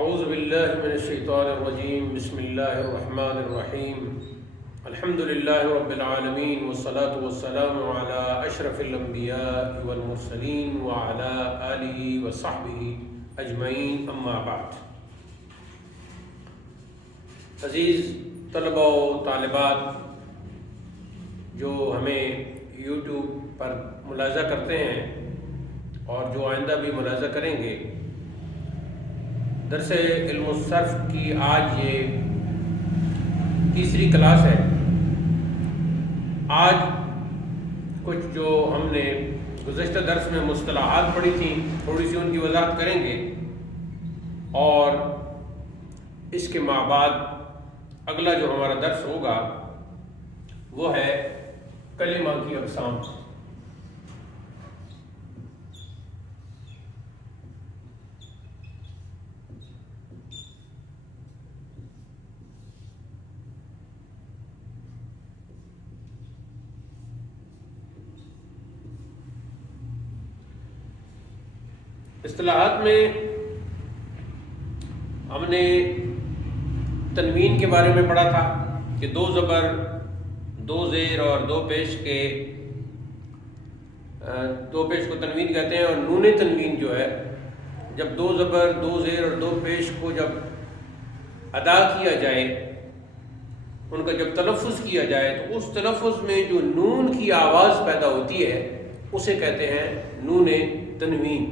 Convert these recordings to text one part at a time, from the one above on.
اعوذ باللہ من الشیطان الرجیم بسم اللہ الرحمن الرحیم الحمد للہ رب العالمین والصلاة والسلام علی اشرف الانبیاء والمرسلین وعلی آلہ وصحبہ اجمعین اما بعد۔ عزیز طلبہ و طالبات جو ہمیں یوٹیوب پر ملاحظہ کرتے ہیں اور جو آئندہ بھی ملاحظہ کریں گے، درس علم الصرف کی آج یہ تیسری کلاس ہے۔ آج کچھ جو ہم نے گزشتہ درس میں مصطلحات پڑھی تھیں، تھوڑی سی ان کی وضاحت کریں گے، اور اس کے بعد اگلا جو ہمارا درس ہوگا وہ ہے کلمہ کی اقسام۔ اصطلاحات میں ہم نے تنوین کے بارے میں پڑھا تھا کہ دو زبر، دو زیر اور دو پیش کو تنوین کہتے ہیں، اور نون تنوین جو ہے جب دو زبر، دو زیر اور دو پیش کو جب ادا کیا جائے، ان کا جب تلفظ کیا جائے تو اس تلفظ میں جو نون کی آواز پیدا ہوتی ہے اسے کہتے ہیں نون تنوین۔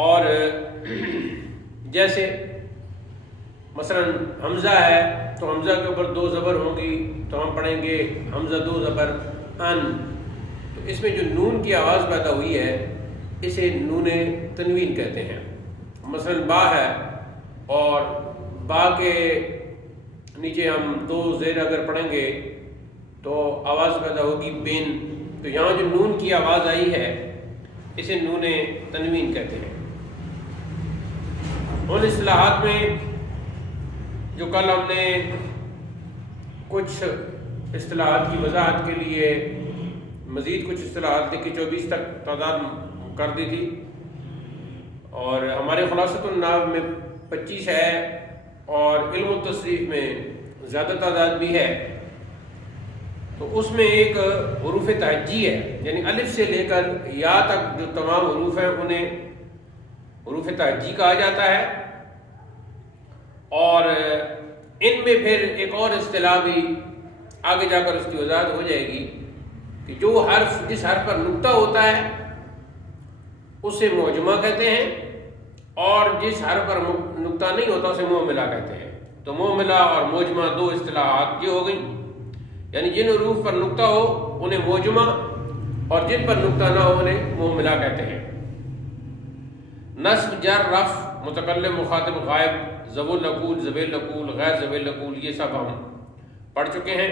اور جیسے مثلا حمزہ ہے تو حمزہ کے اوپر دو زبر ہوں گی تو ہم پڑھیں گے حمزہ دو زبر ان، تو اس میں جو نون کی آواز پیدا ہوئی ہے اسے نون تنوین کہتے ہیں۔ مثلا با ہے اور با کے نیچے ہم دو زیر اگر پڑھیں گے تو آواز پیدا ہوگی بن، تو یہاں جو نون کی آواز آئی ہے اسے نون تنوین کہتے ہیں۔ ان اصطلاحات میں جو کل ہم نے کچھ اصطلاحات کی وضاحت کے لیے مزید کچھ اصطلاحات لکھی، 24 تک تعداد کر دی تھی، اور ہمارے خلاصۃ النحو میں 25 ہے، اور علم التصریف میں زیادہ تعداد بھی ہے۔ تو اس میں ایک حروف تہجی ہے، یعنی الف سے لے کر یا تک جو تمام حروف ہیں انہیں حروف تہجی کہا جاتا ہے۔ اور ان میں پھر ایک اور اصطلاح بھی آگے جا کر اس کی وضاحت ہو جائے گی کہ جو حرف جس حرف پر نقطہ ہوتا ہے اسے معجمہ کہتے ہیں، اور جس حرف پر نقطہ نہیں ہوتا اسے معجمہ کہتے ہیں۔ تو معجمہ اور معجمہ دو اصطلاحات یہ ہو گئی، یعنی جن حروف پر نقطہ ہو انہیں معجمہ، اور جن پر نقطہ نہ ہو انہیں معجمہ کہتے ہیں۔ نصب، جر، رفع، متکلم، مخاطب، غائب، ذو نقول، ذویل نقول، غیر ذویل نقول، یہ سب ہم پڑھ چکے ہیں۔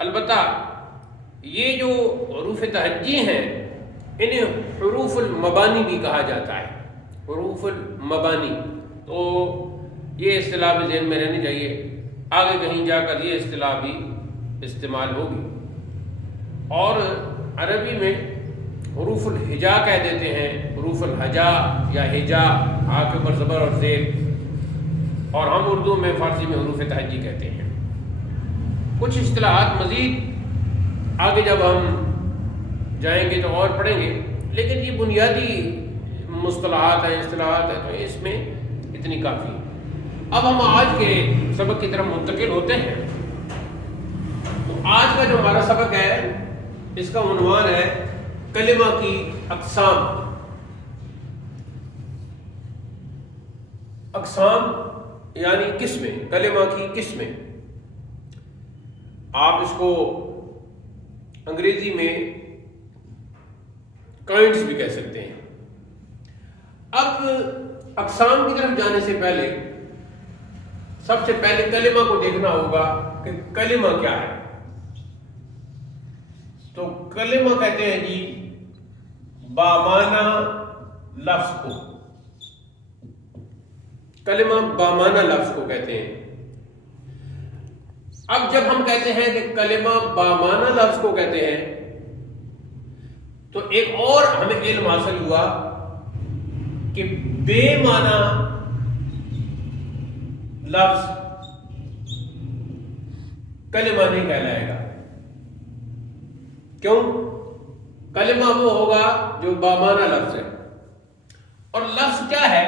البتہ یہ جو حروف تہجی ہیں انہیں حروف المبانی بھی کہا جاتا ہے، حروف المبانی، تو یہ اصطلاح بھی ذہن میں رہنی چاہیے، آگے کہیں جا کر یہ اصطلاح بھی استعمال ہوگی۔ اور عربی میں حروف الہجا کہہ دیتے ہیں، حروف الہجا یا ہجا، ہا کے اوپر زبر اور زیر، اور ہم اردو میں فارسی میں حروف تہجی کہتے ہیں۔ کچھ اصطلاحات مزید آگے جب ہم جائیں گے تو اور پڑھیں گے، لیکن یہ بنیادی مصطلحات ہیں، اصطلاحات ہیں، تو اس میں اتنی کافی ہے۔ اب ہم آج کے سبق کی طرف منتقل ہوتے ہیں۔ تو آج کا جو ہمارا سبق ہے اس کا عنوان ہے کلمہ کی اقسام۔ اقسام یعنی قسمیں، کلمہ کی قسمیں۔ آپ اس کو انگریزی میں کائنڈز بھی کہہ سکتے ہیں۔ اب اقسام کی طرف جانے سے پہلے سب سے پہلے کلمہ کو دیکھنا ہوگا کہ کلمہ کیا ہے۔ تو کلمہ کہتے ہیں جی بامعنی لفظ کو، کلمہ بامعنی لفظ کو کہتے ہیں۔ اب جب ہم کہتے ہیں کہ کلمہ بامعنی لفظ کو کہتے ہیں تو ایک اور ہمیں علم حاصل ہوا کہ بے معنی لفظ کلمہ نہیں کہلائے گا. کیوں؟ کلمہ وہ ہوگا جو بامعنی لفظ ہے. اور لفظ کیا ہے،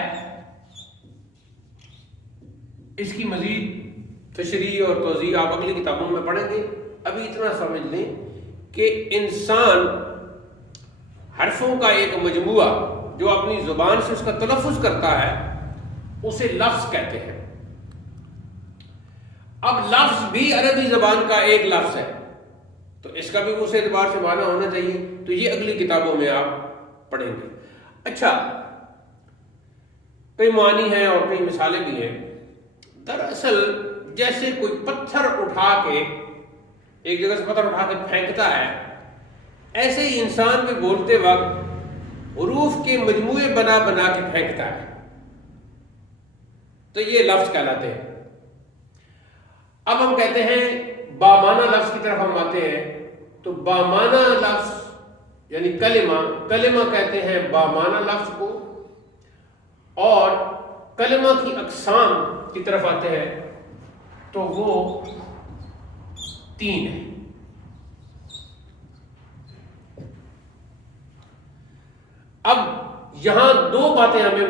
اس کی مزید تشریح اور توضیح آپ اگلی کتابوں میں پڑھیں گے. ابھی اتنا سمجھ لیں کہ انسان حرفوں کا ایک مجموعہ جو اپنی زبان سے اس کا تلفظ کرتا ہے اسے لفظ کہتے ہیں. اب لفظ بھی عربی زبان کا ایک لفظ ہے، تو اس کا بھی اس اعتبار سے معنی ہونا چاہیے. تو یہ اگلی کتابوں میں آپ پڑھیں گے. اچھا، کئی معنی ہیں اور کئی مثالیں بھی ہیں. دراصل جیسے کوئی پتھر اٹھا کے ایک جگہ سے پتھر اٹھا کے پھینکتا ہے، ایسے ہی انسان بھی بولتے وقت حروف کے مجموعے بنا بنا کے پھینکتا ہے، تو یہ لفظ کہلاتے ہیں. اب ہم کہتے ہیں بامعنی لفظ کی طرف ہم آتے ہیں. تو بامعنی لفظ یعنی کلمہ کہتے ہیں بامعنی لفظ کو. اور کلمہ کی اقسام کی طرف آتے ہیں تو وہ 3 ہیں. اب یہاں 2 باتیں ہمیں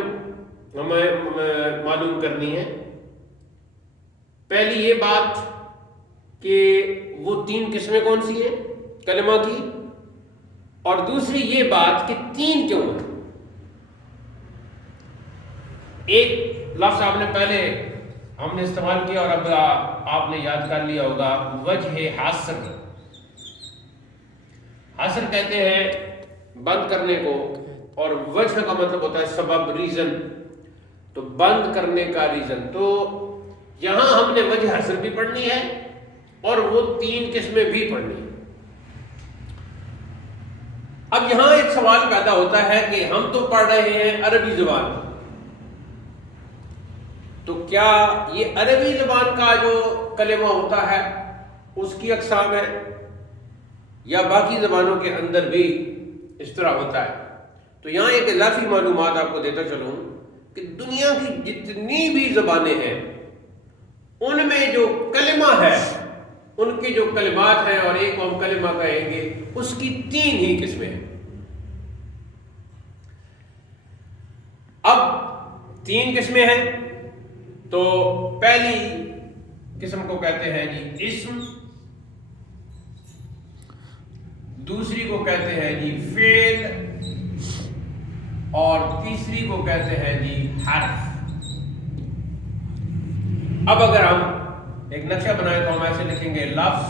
معلوم کرنی ہے. پہلی یہ بات کہ وہ 3 قسمیں کون سی ہیں کلمہ کی، اور دوسری یہ بات کہ 3 کیوں ہیں. ایک لفظ آپ نے پہلے ہم نے استعمال کیا اور اب آپ نے یاد کر لیا ہوگا، وجہ حاصر. حاصر کہتے ہیں بند کرنے کو، اور وجہ کا مطلب ہوتا ہے سبب، ریزن. تو بند کرنے کا ریزن. تو یہاں ہم نے وجہ حاصر بھی پڑھنی ہے اور وہ 3 قسمیں بھی پڑھنی ہے. اب یہاں ایک سوال پیدا ہوتا ہے کہ ہم تو پڑھ رہے ہیں عربی زبان، تو کیا یہ عربی زبان کا جو کلمہ ہوتا ہے اس کی اقسام ہے یا باقی زبانوں کے اندر بھی اس طرح ہوتا ہے؟ تو یہاں ایک اضافی معلومات آپ کو دیتا چلوں کہ دنیا کی جتنی بھی زبانیں ہیں ان میں جو کلمہ ہے، ان کی جو کلمات ہیں، اور ایک کو ہم کلمہ کہیں گے، اس کی 3 ہی قسمیں ہیں. اب 3 قسمیں ہیں. تو پہلی قسم کو کہتے ہیں جی اسم، دوسری کو کہتے ہیں جی فعل، اور تیسری کو کہتے ہیں جی حرف. اب اگر ہم ایک نقشہ بنائیں تو ہم ایسے لکھیں گے لفظ،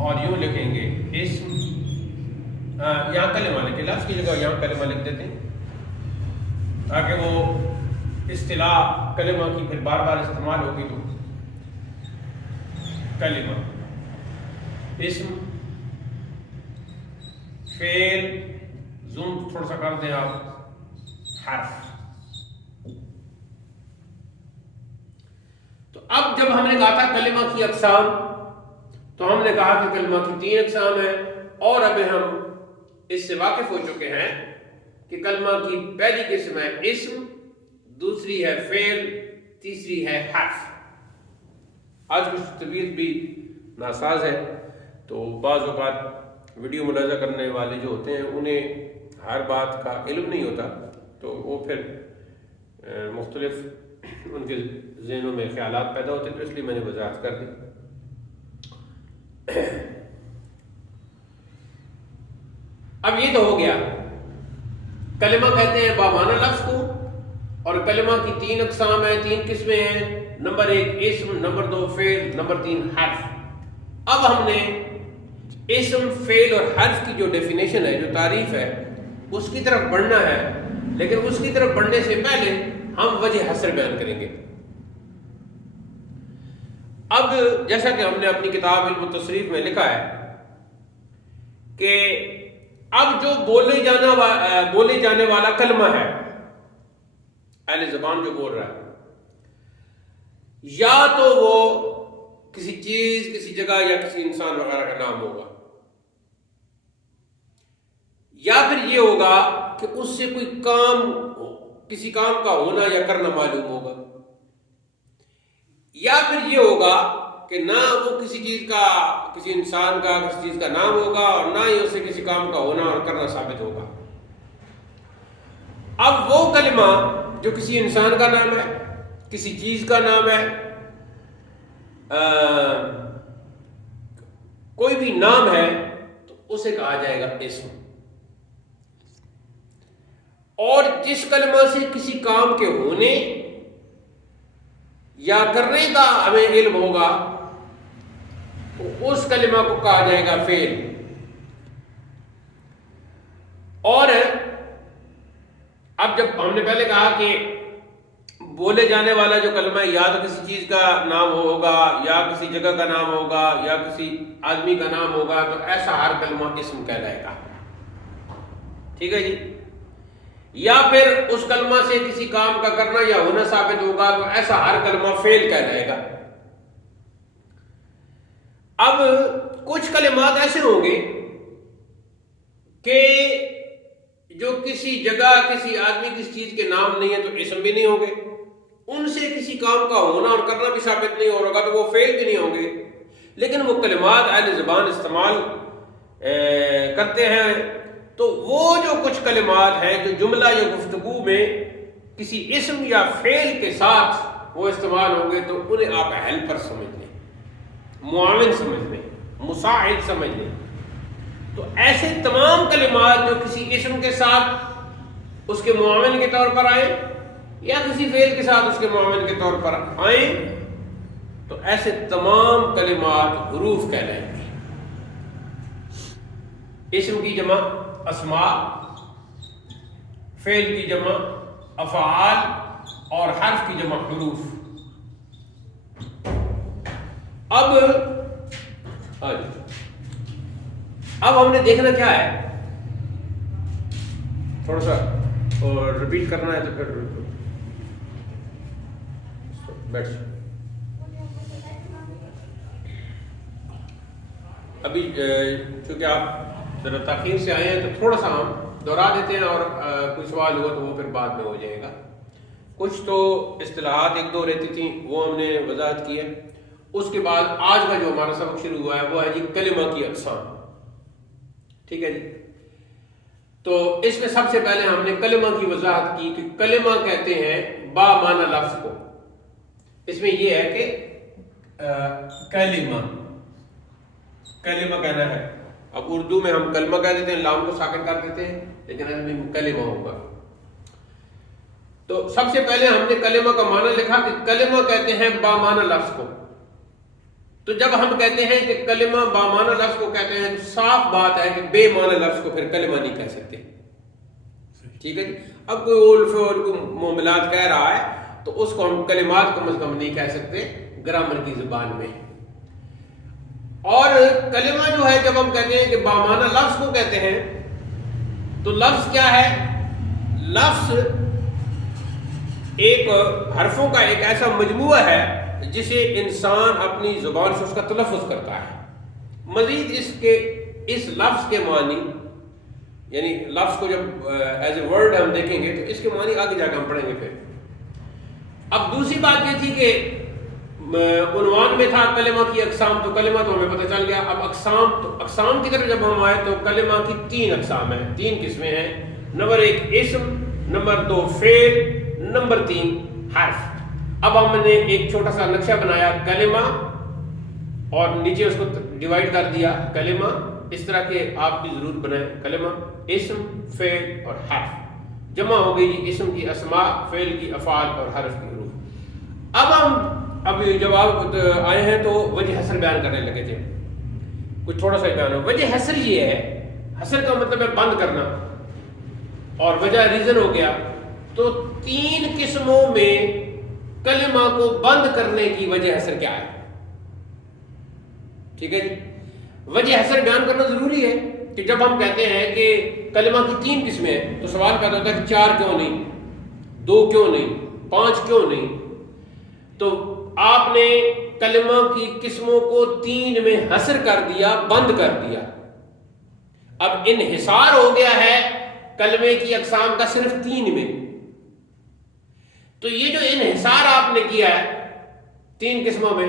اور یوں لکھیں گے اسم. یہاں کلمہ لکھیں، لفظ کی جگہ یہاں کلمہ لکھ دیتے ہیں تاکہ وہ اصطلاح کلمہ کی پھر بار بار استعمال ہوگی. تو کلمہ، اسم، فعل، زوم تھوڑا سا کر دیں آپ، حرف. تو اب جب ہم نے کہا تھا کلمہ کی اقسام، تو ہم نے کہا کہ کلمہ کی 3 اقسام ہیں، اور اب ہم اس سے واقف ہو چکے ہیں کہ کلمہ کی پہلی قسم ہے اسم، دوسری ہے فعل، تیسری ہے حرف. آج کچھ طبیعت بھی ناساز ہے، تو بعض اوقات ویڈیو ملاحظہ کرنے والے جو ہوتے ہیں انہیں ہر بات کا علم نہیں ہوتا، تو وہ پھر مختلف ان کے ذہنوں میں خیالات پیدا ہوتے ہیں. تو اس لیے میں نے وضاحت کر دی. اب یہ تو ہو گیا، کلمہ کہتے ہیں بامعنی لفظ کو، اور کلمہ کی 3 اقسام ہیں، 3 قسمیں ہیں. نمبر 1 اسم، نمبر 2 فعل، نمبر 3 حرف. اب ہم نے اسم، فعل اور حرف کی جو ڈیفینیشن ہے، جو تعریف ہے، اس کی طرف بڑھنا ہے. لیکن اس کی طرف بڑھنے سے پہلے ہم وجہ حصر بیان کریں گے. اب جیسا کہ ہم نے اپنی کتاب علم التصریف میں لکھا ہے کہ اب جو بولے جانے والا کلمہ ہے، اہل زبان جو بول رہا ہے، یا تو وہ کسی چیز، کسی جگہ یا کسی انسان وغیرہ کا نام ہوگا، یا پھر یہ ہوگا کہ اس سے کوئی کسی کام کا ہونا یا کرنا معلوم ہوگا، یا پھر یہ ہوگا کہ نہ وہ کسی چیز کا، کسی انسان کا کسی چیز کا نام ہوگا اور نہ ہی اسے کسی کام کا ہونا اور کرنا ثابت ہوگا۔ اب وہ کلمہ جو کسی انسان کا نام ہے، کسی چیز کا نام ہے، کوئی بھی نام ہے، تو اسے کہا جائے گا اسم۔ اور جس کلمہ سے کسی کام کے ہونے یا کرنے کا ہمیں علم ہوگا تو اس کلمہ کو کہا جائے گا فعل۔ اور اب جب ہم نے پہلے کہا کہ بولے جانے والا جو کلمہ ہے یا تو کسی چیز کا نام ہوگا یا کسی جگہ کا نام ہوگا یا کسی آدمی کا نام ہوگا، تو ایسا ہر کلمہ اسم کہلائے گا، ٹھیک ہے جی۔ یا پھر اس کلمہ سے کسی کام کا کرنا یا ہونا ثابت ہوگا، تو ایسا ہر کلمہ فعل کہلائے گا۔ اب کچھ کلمات ایسے ہوں گے کہ جو کسی جگہ، کسی آدمی، کسی چیز کے نام نہیں ہے تو اسم بھی نہیں ہوں گے، ان سے کسی کام کا ہونا اور کرنا بھی ثابت نہیں ہوگا تو وہ فعل بھی نہیں ہوں گے، لیکن وہ کلمات اہل زبان استعمال کرتے ہیں۔ تو وہ جو کچھ کلمات ہیں جو جملہ یا گفتگو میں کسی اسم یا فعل کے ساتھ وہ استعمال ہوں گے، تو انہیں آپ ہیلپر سمجھ لیں، معاون سمجھ لیں، مساعد سمجھ لیں۔ تو ایسے تمام کلمات جو کسی اسم کے ساتھ اس کے معاون کے طور پر آئیں یا کسی فعل کے ساتھ اس کے معاون کے طور پر آئیں، تو ایسے تمام کلمات حروف کہلائیں گے۔ اسم کی جمع اسماء، فعل کی جمع افعال اور حرف کی جمع حروف۔ اب ہم نے دیکھنا کیا ہے، تھوڑا سا اور ریپیٹ کرنا ہے تو پھر بیٹھ۔ ابھی چونکہ آپ ذرا تاخیر سے آئے ہیں تو تھوڑا سا ہم دوہرا دیتے ہیں، اور کوئی سوال ہوا تو وہ پھر بعد میں ہو جائے گا۔ کچھ تو اصطلاحات ایک دو رہتی تھیں وہ ہم نے وضاحت کی ہے۔ اس کے بعد آج کا جو ہمارا سبق شروع ہوا ہے وہ ہے جی کلمہ کی اقسام، ٹھیک ہے جی۔ تو اس میں سب سے پہلے ہم نے کلمہ کی وضاحت کی کہ کلمہ کہتے ہیں با معنی لفظ کو۔ اس میں یہ ہے کہ کلمہ کہنا ہے۔ اب اردو میں ہم کلمہ کہہ دیتے ہیں، لام کو ساکن کر دیتے ہیں، لیکن عربی میں کلمہ ہوگا۔ تو سب سے پہلے ہم نے کلمہ کا معنی لکھا کہ کلمہ کہتے ہیں با معنی لفظ کو۔ تو جب ہم کہتے ہیں کہ کلمہ با معنی لفظ کو کہتے ہیں تو صاف بات ہے کہ بے معنی لفظ کو پھر کلمہ نہیں کہہ سکتے، ٹھیک ہے جی۔ اب کوئی اولف اور کوئی معاملات کہہ رہا ہے تو اس کو ہم کلمات کم از کم نہیں کہہ سکتے گرامر کی زبان میں۔ اور کلمہ جو ہے جب ہم کہتے ہیں کہ با معنی لفظ کو کہتے ہیں تو لفظ کیا ہے؟ لفظ ایک حرفوں کا ایک ایسا مجموعہ ہے جسے انسان اپنی زبان سے اس کا تلفظ کرتا ہے۔ مزید اس لفظ کے معنی، یعنی لفظ کو جب ایز اے ورڈ ہم دیکھیں گے تو اس کے معنی آگے جا کے ہم پڑھیں گے پھر۔ اب دوسری بات یہ تھی کہ عنوان میں تھا کلمہ کی اقسام، تو کلمہ تو ہمیں پتہ چل گیا۔ اب اقسام کی طرف جب ہم آئے تو کلمہ کی 3 اقسام ہیں، 3 قسمیں ہیں۔ نمبر 1 اسم، نمبر 2 فعل، نمبر 3 حرف۔ اب ہم نے ایک چھوٹا سا نقشہ بنایا کلمہ اور نیچے اس کو ڈیوائیڈ کر دیا کلمہ، اس طرح کے آپ بھی ضرور بنائیں کلمہ، اسم، فعل اور حرف۔ جمع ہو گئی جی اسم کی اسماء، فعل کی افعال اور حرف کی حروف۔ اب جب آپ آئے ہیں تو وجہ حسر بیان کرنے لگے تھے، کچھ تھوڑا سا بیان ہو۔ وجہ حسر یہ ہے، حسر کا مطلب ہے بند کرنا، اور وجہ ریزن ہو گیا۔ تو 3 قسموں میں کلمہ کو بند کرنے کی وجہ حسر کیا ہے، ٹھیک ہے جی۔ وجہ حسر بیان کرنا ضروری ہے کہ جب ہم کہتے ہیں کہ کلمہ کی 3 قسمیں ہیں تو سوال پیدا ہوتا ہے کہ 4 کیوں نہیں، 2 کیوں نہیں، 5 کیوں نہیں؟ تو آپ نے کلمہ کی قسموں کو 3 میں حصر کر دیا، بند کر دیا۔ اب انحصار ہو گیا ہے کلمے کی اقسام کا صرف 3 میں. تو یہ جو انحصار آپ نے کیا ہے 3 قسموں میں،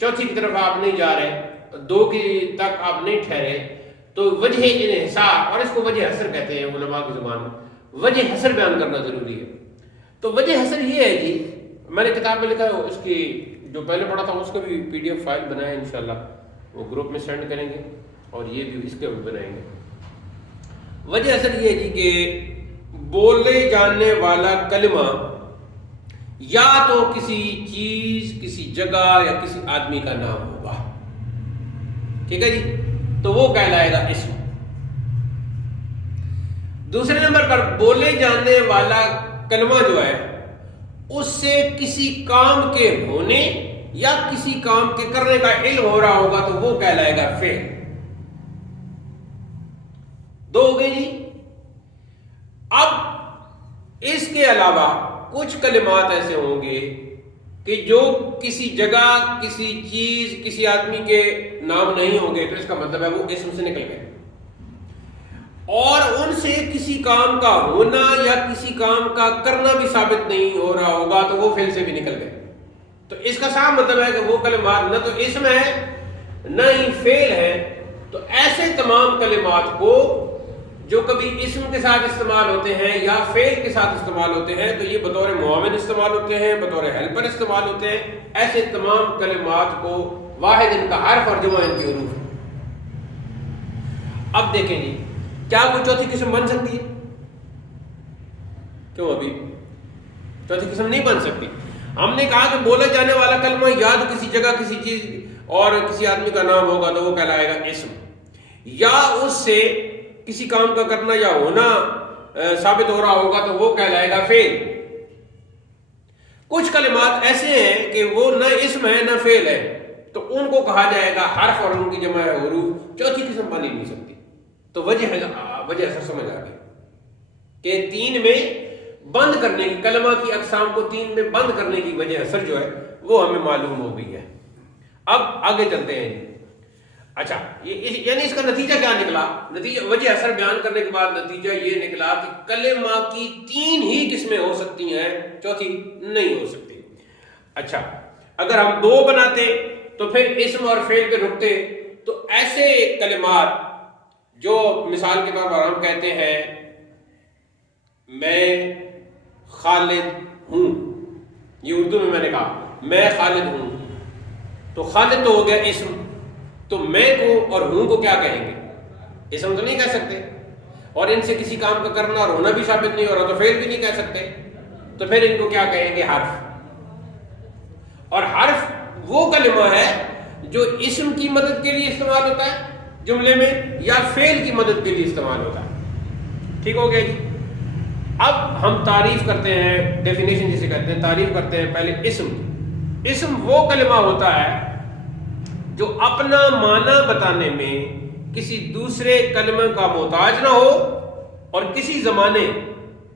چوتھی کی طرف آپ نہیں جا رہے، 2 کی تک آپ نہیں ٹھہرے، تو وجہ انحصار، اور اس کو وجہ حصر کہتے ہیں علماء کی زبان میں، وجہ حصر بیان کرنا ضروری ہے. تو وجہ حصر یہ ہے جی، میں نے کتاب میں لکھا ہے، اس کی جو پہلے پڑھا تھا اس کا بھی PDF فائل بنایا ہے، انشاءاللہ وہ گروپ میں سینڈ کریں گے، اور یہ بھی اس کے بھی بنائیں گے. وجہ حصر یہ ہے جی کہ بولے جانے والا کلمہ یا تو کسی چیز، کسی جگہ یا کسی آدمی کا نام ہوگا، ٹھیک ہے جی، تو وہ کہلائے گا اسم. دوسرے نمبر پر بولے جانے والا کلمہ جو ہے اس سے کسی کام کے ہونے یا کسی کام کے کرنے کا علم ہو رہا ہوگا تو وہ کہلائے گا فعل. 2 ہو گئی جی. اب اس کے علاوہ کچھ کلمات ایسے ہوں گے کہ جو کسی جگہ، کسی چیز، کسی آدمی کے نام نہیں ہوں گے، تو اس کا مطلب ہے وہ اسم سے نکل گئے، اور ان سے کسی کام کا ہونا یا کسی کام کا کرنا بھی ثابت نہیں ہو رہا ہوگا تو وہ فعل سے بھی نکل گئے. تو اس کا صاف مطلب ہے کہ وہ کلمات نہ تو اسم ہے نہ ہی فعل ہے. تو ایسے تمام کلمات کو جو کبھی اسم کے ساتھ استعمال ہوتے ہیں یا فعل کے ساتھ استعمال ہوتے ہیں، تو یہ بطور معاون استعمال ہوتے ہیں، بطور ہیلپر استعمال ہوتے ہیں. ایسے تمام کلمات کو واحد ان کا حرف اور جمع ان کی حروف ہے. اب دیکھیں جی، کیا کوئی چوتھی قسم بن سکتی ہے؟ کیوں ابھی چوتھی قسم نہیں بن سکتی. ہم نے کہا کہ بولا جانے والا کلمہ یا تو کسی جگہ، کسی چیز اور کسی آدمی کا نام ہوگا تو وہ کہلائے گا اسم، یا اس سے کسی کام کا کرنا یا ہونا ثابت ہو رہا ہوگا تو وہ کہلائے گا فعل. کچھ کلمات ایسے ہیں کہ وہ نہ اسم ہے نہ فعل ہے، تو ان کو کہا جائے گا حرف اور ان کی جمع ہے حروف. چوتھی قسم بن ہی نہیں سکتی. تو وجہ ایسا سمجھ آ گئی کہ 3 میں بند کرنے کی، کلمہ کی اقسام کو 3 میں بند کرنے کی وجہ اثر جو ہے وہ ہمیں معلوم ہو گئی ہے. اب آگے چلتے ہیں. اچھا، یعنی اس کا نتیجہ کیا نکلا؟ نتیجہ وجہ اثر بیان کرنے کے بعد نتیجہ یہ نکلا کہ کلمہ کی 3 ہی قسمیں ہو سکتی ہیں، چوتھی نہیں ہو سکتی. اچھا، اگر ہم 2 بناتے تو پھر اسم اور فعل پہ رکتے، تو ایسے کلمات جو مثال کے طور پر ہم کہتے ہیں میں خالد ہوں، یہ اردو میں نے کہا میں خالد ہوں، تو خالد تو ہو گیا اسم، تو میں کو اور ہوں کو کیا کہیں گے؟ اسم تو نہیں کہہ سکتے، اور ان سے کسی کام کا کرنا اور ہونا بھی ثابت نہیں ہو رہا تو فعل بھی نہیں کہہ سکتے. تو پھر ان کو کیا کہیں گے؟ حرف. اور حرف وہ کلمہ ہے جو اسم کی مدد کے لیے استعمال ہوتا ہے جملے میں یا فعل کی مدد کے لیے استعمال ہوتا ہے. ٹھیک ہو گیا جی. اب ہم تعریف کرتے ہیں، ڈیفینیشن جسے کہتے ہیں، تعریف کرتے ہیں پہلے اسم. اسم وہ کلمہ ہوتا ہے جو اپنا معنی بتانے میں کسی دوسرے کلمہ کا محتاج نہ ہو اور کسی زمانے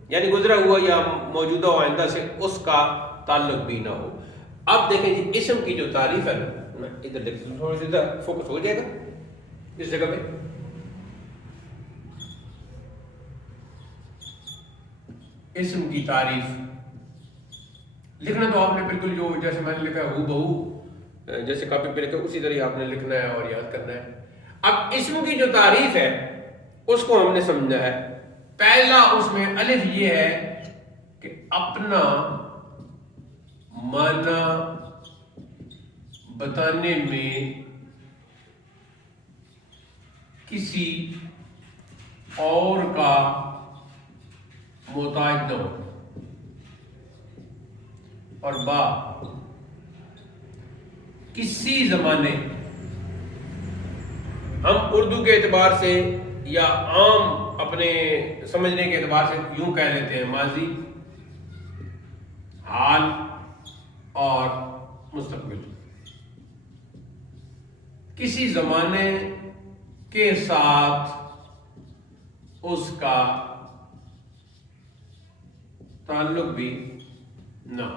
یعنی گزرا ہوا یا موجودہ و آئندہ سے اس کا تعلق بھی نہ ہو. اب دیکھیں جی، اسم کی جو تعریف ہے نا، ادھر دیکھیں تھوڑا سا ادھر فوکس ہو جائے گا اس جگہ پہ. اسم کی تعریف لکھنا تو آپ نے بالکل جو جیسے میں نے لکھا ہے ہو بہو جیسے کاپی پہ لکھا اسی طرح آپ نے لکھنا ہے اور یاد کرنا ہے. اب اسم کی جو تعریف ہے اس کو ہم نے سمجھا ہے. پہلا اس میں الف یہ ہے کہ اپنا معنی بتانے میں کسی اور کا محتاج نہ ہو، اور با کسی زمانے، ہم اردو کے اعتبار سے یا عام اپنے سمجھنے کے اعتبار سے یوں کہہ لیتے ہیں ماضی، حال اور مستقبل. کسی زمانے کے ساتھ اس کا تعلق بھی نہ.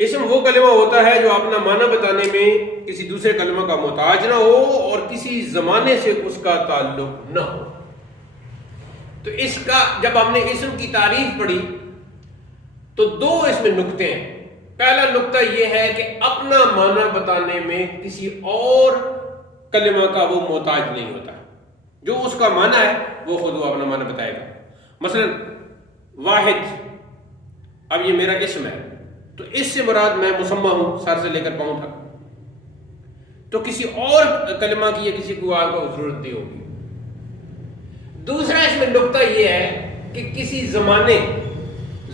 اسم وہ کلمہ ہوتا ہے جو اپنا معنی بتانے میں کسی دوسرے کلمہ کا محتاج نہ ہو اور کسی زمانے سے اس کا تعلق نہ ہو. تو اس کا جب ہم نے اسم کی تعریف پڑھی تو دو اس میں نقطے ہیں. پہلا نقطہ یہ ہے کہ اپنا معنی بتانے میں کسی اور کلمہ کا وہ محتاج نہیں ہوتا. جو اس کا معنی ہے وہ خود وہ اپنا معنی بتائے گا. مثلا واحد، اب یہ میرا اسم ہے تو اس سے مراد میں مسمى ہوں سر سے لے کر پاؤں تک، تو کسی اور کلمہ کی یا کسی کو آپ کو ضرورت نہیں ہوگی. دوسرا اس میں نقطہ یہ ہے کہ کسی زمانے،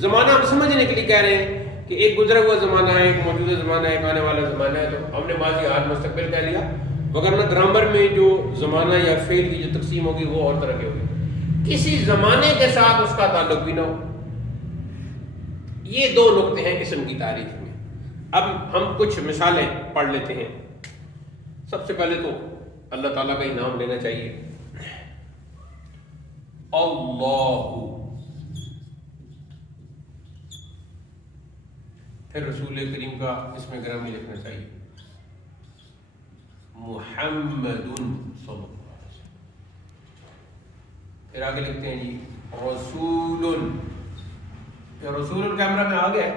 زمانہ ہم سمجھنے کے لیے کہہ رہے ہیں کہ ایک گزرا ہوا زمانہ ہے، ایک موجودہ زمانہ ہے، ایک آنے والا زمانہ ہے، تو ہم نے ماضی حال مستقبل کہہ لیا. وگرنہ گرامر میں جو زمانہ یا فعل کی جو تقسیم ہوگی وہ اور طرح کی ہوگی. کسی زمانے کے ساتھ اس کا تعلق بھی نہ ہو. یہ دو نقطے ہیں اسم کی تعریف میں. اب ہم کچھ مثالیں پڑھ لیتے ہیں. سب سے پہلے تو اللہ تعالیٰ کا ہی نام لینا چاہیے. اللہ، پھر رسول کریم کا اس میں گرامی لکھنا چاہیے محمد صلی اللہ علیہ وسلم. پھر آگے لکھتے ہیں جی رسول. رسول کیمرہ میں آ گیا.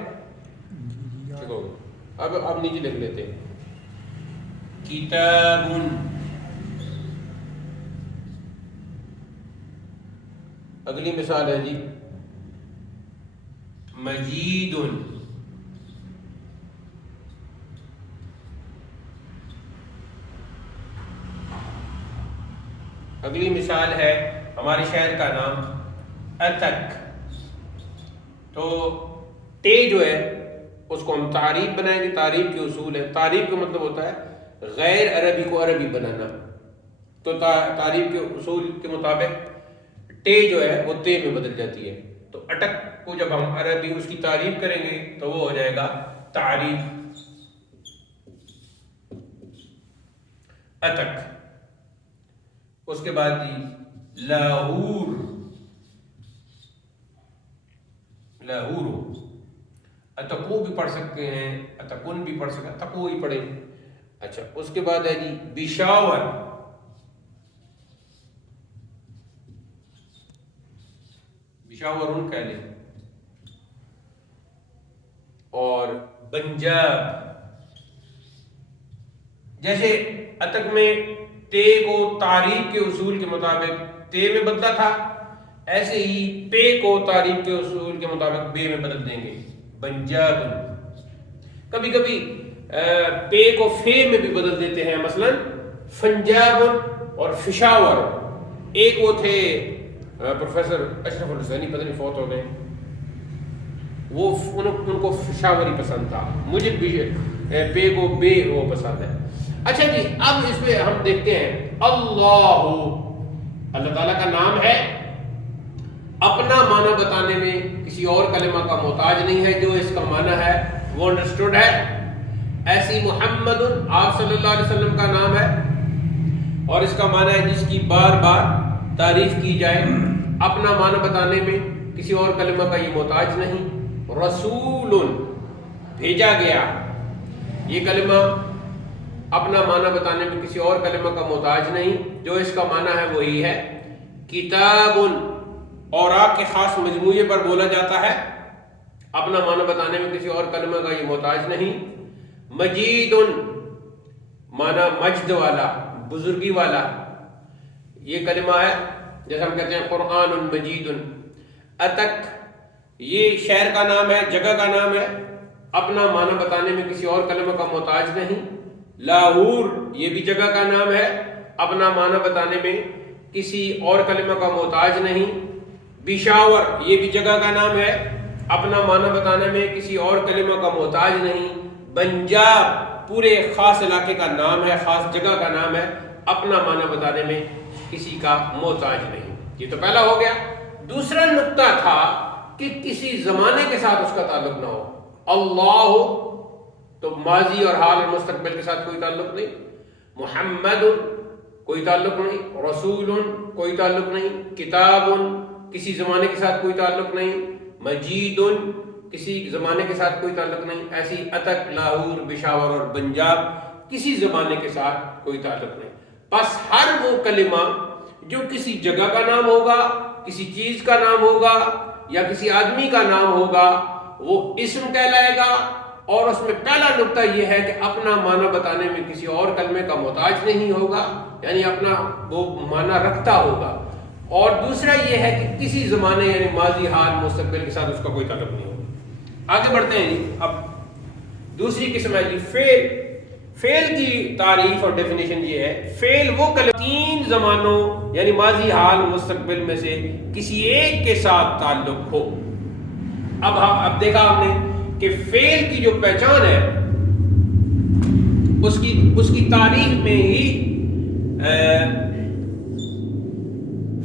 اب نیچے لکھ لیتے ہیں کتاب. اگلی مثال ہے جی مجید. اگلی مثال ہے ہمارے شہر کا نام اتک. تو تے جو ہے اس کو ہم تعریف بنائیں گے. تعریف کے اصول ہے. تعریف کا مطلب ہوتا ہے غیر عربی کو عربی بنانا. تو تعریف کے اصول کے مطابق تے جو ہے وہ تے میں بدل جاتی ہے. تو اٹک کو جب ہم عربی اس کی تعریف کریں گے تو وہ ہو جائے گا تعریف اتک. اس کے بعد جی لاہور. لاہور اتقو بھی پڑھ سکتے ہیں، اتقن بھی پڑھ سکتے ہیں، اتقو ہی پڑھیں. اچھا اس کے بعد ہے جی بشاور. بشاورن کہہ لیں. اور بنجاب. جیسے اتک میں تے کو تعریف کے اصول کے مطابق تے میں بدلا تھا، ایسے ہی پے کو تعریف کے اصول کے مطابق بے میں بدل دیں گے بنجاب. کبھی کبھی پے کو فے میں بھی بدل دیتے ہیں. مثلا فنجاب اور فشاور. ایک وہ تھے پروفیسر اشرف الحسینی، پتہ نہیں فوت ہو گئے، وہ ان کو فشاوری پسند تھا. مجھے پے کو بے وہ پسند ہے. اچھا جی اب اس پہ ہم دیکھتے ہیں اللہ. اللہ تعالیٰ کا نام ہے، اپنا معنی بتانے میں کسی اور کلمہ کا محتاج نہیں ہے. جو اس کا معنی ہے وہ انڈرسٹوڈ ہے. ایسی محمد آپ صلی اللہ علیہ وسلم کا نام ہے اور اس کا معنی ہے جس کی بار بار تعریف کی جائے. اپنا معنی بتانے میں کسی اور کلمہ کا یہ محتاج نہیں. رسول بھیجا گیا. یہ کلمہ اپنا معنی بتانے میں کسی اور کلمہ کا محتاج نہیں. جو اس کا معنی ہے وہی ہے کتاب. اور آپ کے خاص مجموعے پر بولا جاتا ہے. اپنا معنی بتانے میں کسی اور کلمہ کا یہ محتاج نہیں. مجید معنی مجد والا، بزرگی والا. یہ کلمہ ہے جیسے ہم کہتے ہیں قرآن مجید. اتک یہ شہر کا نام ہے، جگہ کا نام ہے. اپنا معنی بتانے میں کسی اور کلمہ کا محتاج نہیں. لاہور یہ بھی جگہ کا نام ہے، اپنا معنی بتانے میں کسی اور کلمہ کا محتاج نہیں. بشاور یہ بھی جگہ کا نام ہے، اپنا معنی بتانے میں کسی اور کلمہ کا محتاج نہیں. بنجاب پورے خاص علاقے کا نام ہے، خاص جگہ کا نام ہے، اپنا معنی بتانے میں کسی کا محتاج نہیں. یہ تو پہلا ہو گیا. دوسرا نقطہ تھا کہ کسی زمانے کے ساتھ اس کا تعلق نہ ہو. اللہ تو ماضی اور حال اور مستقبل کے ساتھ کوئی تعلق نہیں. محمد کوئی تعلق نہیں. رسول کوئی تعلق نہیں. کتاب کسی زمانے کے ساتھ کوئی تعلق نہیں. مجید کسی زمانے کے ساتھ کوئی تعلق نہیں. ایسی اتک، لاہور، پشاور اور پنجاب کسی زمانے کے ساتھ کوئی تعلق نہیں. بس ہر وہ کلمہ جو کسی جگہ کا نام ہوگا، کسی چیز کا نام ہوگا یا کسی آدمی کا نام ہوگا وہ اسم کہلائے گا. اور اس میں پہلا نقطہ یہ ہے کہ اپنا معنی بتانے میں کسی اور کلمے کا محتاج نہیں ہوگا، یعنی اپنا وہ معنی رکھتا ہوگا. اور دوسرا یہ ہے کہ کسی زمانے یعنی ماضی، حال، مستقبل کے ساتھ اس کا کوئی تعلق نہیں ہوگا. آگے بڑھتے ہیں جی. اب دوسری قسم ہے جی فعل. فعل کی تعریف اور ڈیفینیشن یہ ہے، فعل وہ کلمہ تین زمانوں یعنی ماضی، حال، مستقبل میں سے کسی ایک کے ساتھ تعلق ہو. اب دیکھا ہم نے کہ فعل کی جو پہچان ہے اس کی تعریف میں ہی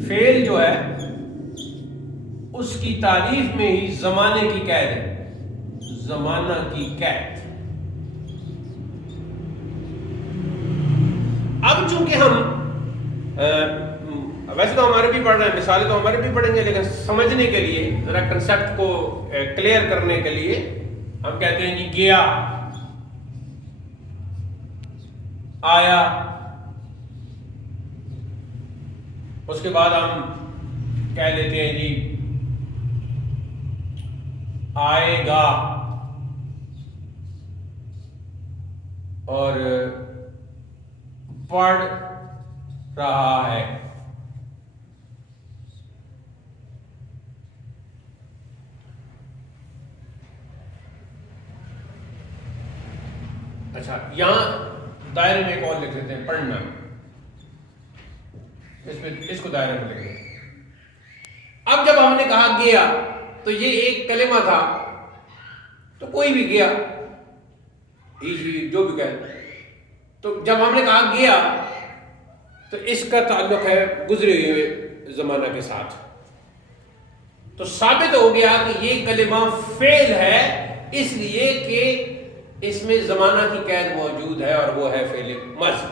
فعل جو ہے اس کی تعریف میں ہی زمانے کی قید ہے. زمانہ کی قید. اب چونکہ ہم ویسے تو ہمارے بھی پڑھ رہے ہیں، مثالیں تو ہمارے بھی پڑھیں گے، لیکن سمجھنے کے لیے ذرا کنسیپٹ کو کلیئر کرنے کے لیے ہم کہتے ہیں جی گیا، آیا. اس کے بعد ہم کہہ لیتے ہیں جی آئے گا، اور پڑھ رہا ہے. اچھا، یہاں دائرے میں ایک اور لکھ لیتے ہیں پڑھنا. اس کو دائرے میں لکھ لیتے ہیں. اب جب ہم نے کہا گیا تو یہ ایک کلمہ تھا، تو کوئی بھی گیا جو بھی کہے. تو جب ہم نے کہا گیا تو اس کا تعلق ہے گزرے ہوئے زمانہ کے ساتھ. تو ثابت ہو گیا کہ یہ کلمہ فعل ہے، اس لیے کہ اس میں زمانہ کی قید موجود ہے اور وہ ہے فعل ماضی.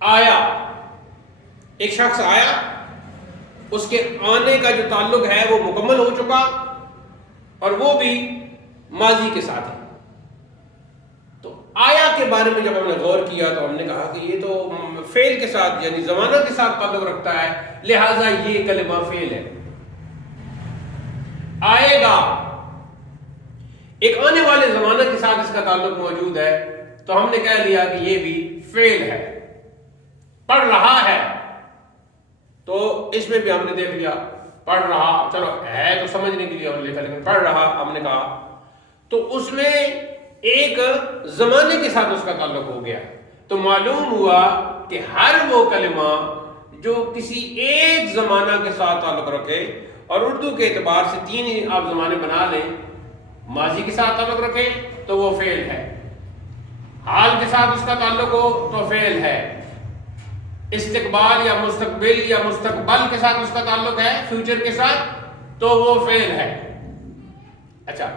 آیا، ایک شخص آیا، اس کے آنے کا جو تعلق ہے وہ مکمل ہو چکا اور وہ بھی ماضی کے ساتھ ہے. تو آیا کے بارے میں جب ہم نے غور کیا تو ہم نے کہا کہ یہ تو فعل کے ساتھ یعنی زمانہ کے ساتھ تعلق رکھتا ہے، لہذا یہ کلمہ فعل ہے. آئے گا، ایک آنے والے زمانہ کے ساتھ اس کا تعلق موجود ہے، تو ہم نے کہہ لیا کہ یہ بھی فعل ہے. پڑھ رہا ہے، تو اس میں بھی ہم نے دیکھ لیا پڑھ رہا، چلو ہے تو سمجھنے کے لیے ہم نے لکھا، لیکن پڑھ رہا ہم نے کہا تو اس میں ایک زمانے کے ساتھ اس کا تعلق ہو گیا. تو معلوم ہوا کہ ہر وہ کلمہ جو کسی ایک زمانہ کے ساتھ تعلق رکھے، اور اردو کے اعتبار سے تین ہی آپ زمانے بنا لیں، ماضی کے ساتھ تعلق رکھے تو وہ فعل ہے، حال کے ساتھ اس کا تعلق ہو تو فعل ہے، استقبال یا مستقبل یا مستقبل کے ساتھ اس کا تعلق ہے، فیوچر کے ساتھ، تو وہ فعل ہے. اچھا،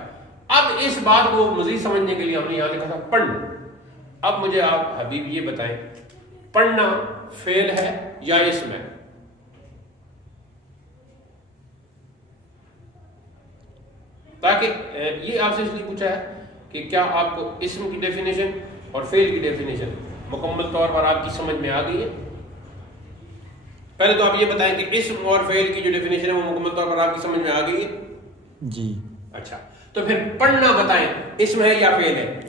اب اس بات کو مزید سمجھنے کے لیے ہم نے یہاں لکھا تھا پڑھنا. اب مجھے آپ حبیب یہ بتائیں، پڑھنا فعل ہے یا اسم ہے؟ تاکہ یہ آپ سے اس لیے پوچھا ہے کہ کیا آپ کو اسم کی ڈیفینیشن اور فعل کی ڈیفینیشن مکمل طور پر آپ کی سمجھ میں آ گئی ہے. پہلے تو آپ یہ بتائیں کہ اسم اور فعل کی جو ڈیفینیشن ہے وہ مکمل طور پر آپ کی سمجھ میں آ گئی ہے؟ جی. اچھا، تو پھر پڑھنا بتائیں اسم ہے یا فعل ہے؟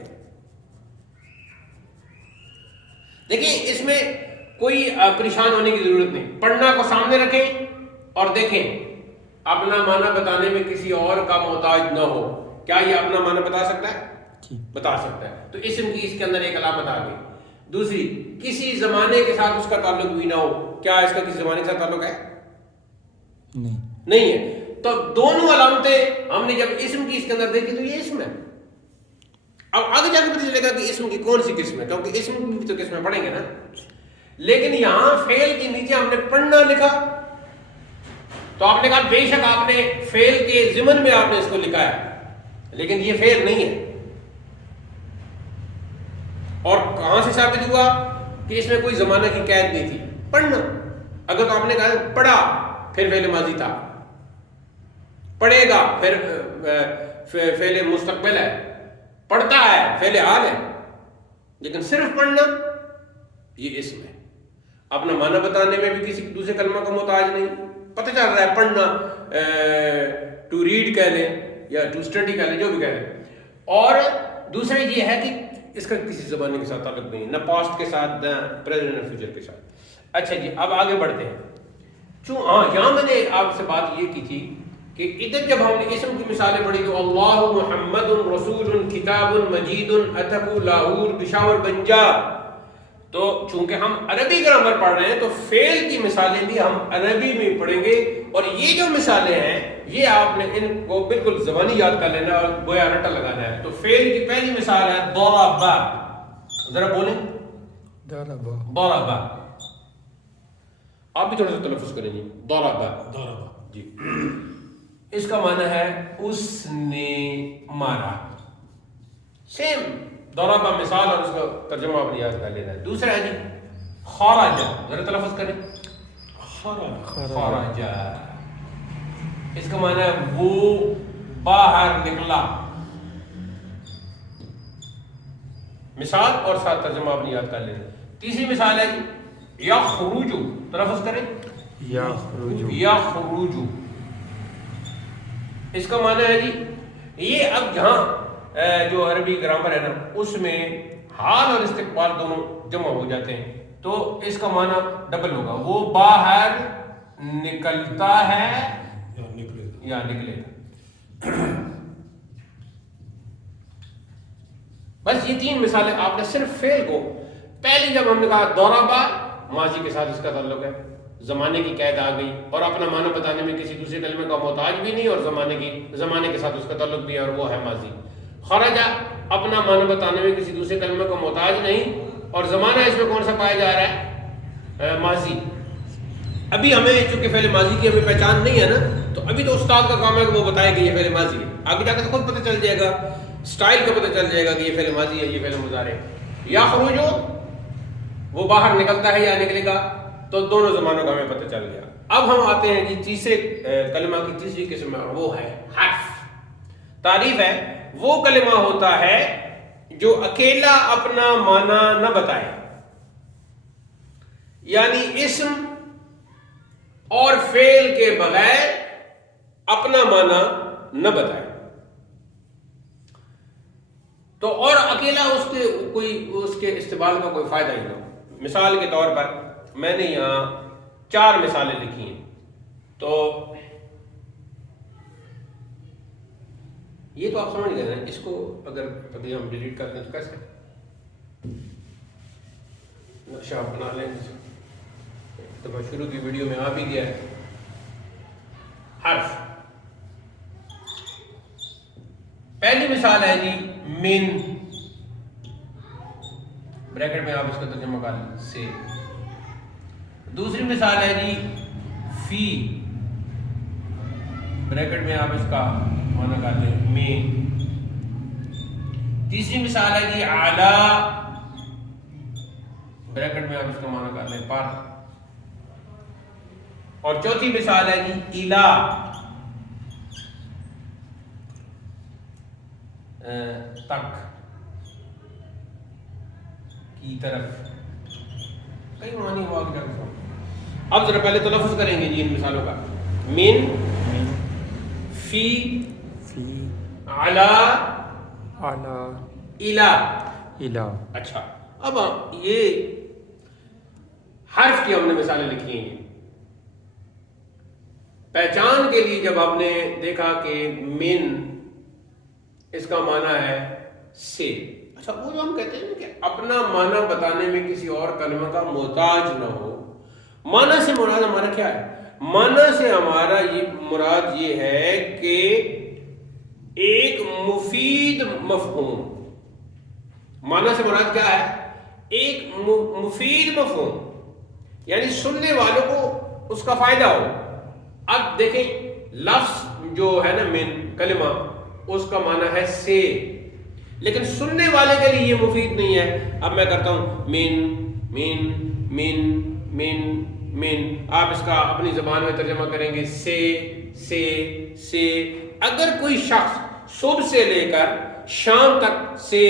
دیکھیں اس میں کوئی پریشان ہونے کی ضرورت نہیں. پڑھنا کو سامنے رکھیں اور دیکھیں اپنا معنی بتانے میں کسی اور کا محتاج نہ ہو. کیا یہ اپنا معنی بتا سکتا ہے؟ بتا سکتا ہے. تو اسم کی اس کے اندر ایک علامت آ گئی. دوسری، کسی زمانے کے ساتھ اس کا تعلق بھی نہ ہو. کیا اس کا کسی زمانے کے ساتھ تعلق ہے؟ نہیں ہے. تو دونوں علامتیں ہم نے جب اسم کی اس کے اندر دیکھی تو یہ اسم ہے. اب آگے جا کے پتہ چلے گا کہ اسم کی کون سی قسم ہے، کیونکہ اسم کی بھی تو قسمیں پڑھیں گے نا. لیکن یہاں فعل کے نیچے ہم نے پڑھنا لکھا، تو آپ نے کہا بے شک آپ نے فعل کے ضمن میں آپ نے اس کو لکھا ہے، لیکن یہ فعل نہیں ہے. اور کہاں سے ثابت ہوا کہ اس میں کوئی زمانہ کی قید نہیں تھی؟ پڑھنا. اگر تو آپ نے کہا پڑھا پھر فعل ماضی تھا، پڑھے گا پھر فعل مستقبل ہے، پڑھتا ہے فعل حال ہے، لیکن صرف پڑھنا یہ اسم ہے. اپنا معنی بتانے میں بھی کسی دوسرے کلمہ کا محتاج نہیں، پتہ چل رہا ہے پڑھنا، ٹو ریڈ کہہ لیں یا ٹو اسٹڈی کہہ لیں، جو بھی کہہ لیں. اور دوسرا یہ ہے کہ اس کا کسی زبان کے ساتھ تعلق نہیں، نہ پاسٹ کے ساتھ، نہ پریزنٹ، نہ فیوچر کے ساتھ. اچھا جی، اب آگے بڑھتے ہیں. یہاں میں نے آپ سے بات یہ کی تھی کہ ادھر جب ہم نے اسم کی مثالیں پڑھی تو اللہ محمد رسول کتاب مجید اتق لاہور پشاور بنجار، تو چونکہ ہم عربی گرامر پڑھ رہے ہیں تو فعل کی مثالیں بھی ہم عربی میں پڑھیں گے. اور یہ جو مثالیں ہیں یہ آپ نے ان کو بالکل زبانی یاد کر لینا اور گویا رٹا لگانا ہے. تو فعل کی پہلی مثال ہے ضرب، ذرا بولیں ضرب. آپ بھی تھوڑا سا تلفظ کریں جی. ضرب جی، اس کا معنی ہے اس نے مارا. سیم ضرب مثال اور اس کا ترجمہ آپ نے یاد کر لینا ہے. دوسرا ہے جی خرج، ذرا تلفظ کریں خرج. اس کا معنی ہے وہ باہر نکلا. مثال اور ساتھ ترجمہ آپ نے یاد کر لینا. تیسری مثال ہے جی یخرج، تلفظ کریں یخرج. اس کا معنی ہے جی یہ اب جہاں جو عربی گرامر ہے نا اس میں حال اور استقبال دونوں جمع ہو جاتے ہیں تو اس کا معنی ڈبل ہوگا، وہ باہر نکلتا ہے یا نکلے گا. بس یہ تین مثالیں آپ نے صرف فعل کو، پہلی جب ہم نے کہا ضربا ماضی کے ساتھ اس کا تعلق ہے، زمانے کی قید آ گئی اور اپنا معنی بتانے میں کسی دوسرے کلمے کا محتاج بھی نہیں اور زمانے کے ساتھ اس کا تعلق بھی ہے اور وہ ہے ماضی. خرجا اپنا معنی بتانے میں کسی دوسرے کلمے کا محتاج نہیں اور زمانہ اس میں کون سا پایا جا رہا ہے؟ ماضی. ابھی ہمیں چونکہ فعل ماضی کی ہمیں پہچان نہیں ہے نا تو ابھی تو استاد کا کام ہے کہ وہ بتائے کہ یہ فعل ماضی ہے. آگے جا کے تو خود پتہ چل جائے گا، سٹائل کا پتہ چل جائے گا کہ یہ فعل ماضی ہے، یہ فعل مضارع ہے. یا خروجو وہ باہر نکلتا ہے یا نکلے گا، تو دونوں زمانوں کا ہمیں پتہ چل گیا. اب ہم آتے ہیں جی تیسرے کلمہ کی تیسری قسم ہے، وہ ہے حرف. تعریف ہے وہ کلمہ ہوتا ہے جو اکیلا اپنا معنی نہ بتائے، یعنی اسم اور فعل کے بغیر اپنا معنی نہ بتائے. تو اور اکیلا اس کے استعمال کا کوئی فائدہ ہی نہ ہو. مثال کے طور پر میں نے یہاں 4 مثالیں لکھی ہیں، تو یہ تو آپ سمجھ گئے نا. اس کو اگر ابھی ہم ڈیلیٹ کر دیں تو کیسے نقشہ آپ بنا لیں. تو میں شروع کی ویڈیو میں آ بھی گیا ہے. حرف پہلی مثال ہے جی من، بریکٹ میں آپ اس کا ترجمہ کر لیں سے. دوسری مثال ہے جی فی، بریکٹ میں آپ اس کا معنی کر لیں میں. تیسری مثال ہے جی اعلی، بریکٹ میں آپ اس کا معنی کر لیں پر. اور چوتھی مثال ہے جی الا، تک کی طرف. کئی معنی ہوا کہ اب ذرا پہلے تلفظ کریں گے جی ان مثالوں کا. من، فی، علا، الا. اچھا اب یہ حرف کی ہم نے مثالیں لکھی ہیں. پہچان کے لیے جب آپ نے دیکھا کہ من اس کا معنی ہے سے، اچھا وہ جو ہم کہتے ہیں کہ اپنا معنی بتانے میں کسی اور کلمہ کا محتاج نہ ہو. معنی سے مراد ہمارا کیا ہے؟ معنی سے ہمارا یہ مراد یہ ہے کہ ایک مفید مفہوم. معنی سے مراد کیا ہے؟ ایک مفید مفہوم، یعنی سننے والوں کو اس کا فائدہ ہو. اب دیکھیں لفظ جو ہے نا من کلمہ، اس کا معنی ہے سے، لیکن سننے والے کے لیے یہ مفید نہیں ہے. اب میں کرتا ہوں من من من من آپ اس کا اپنی زبان میں ترجمہ کریں گے سے. اگر کوئی شخص صبح سے لے کر شام تک سے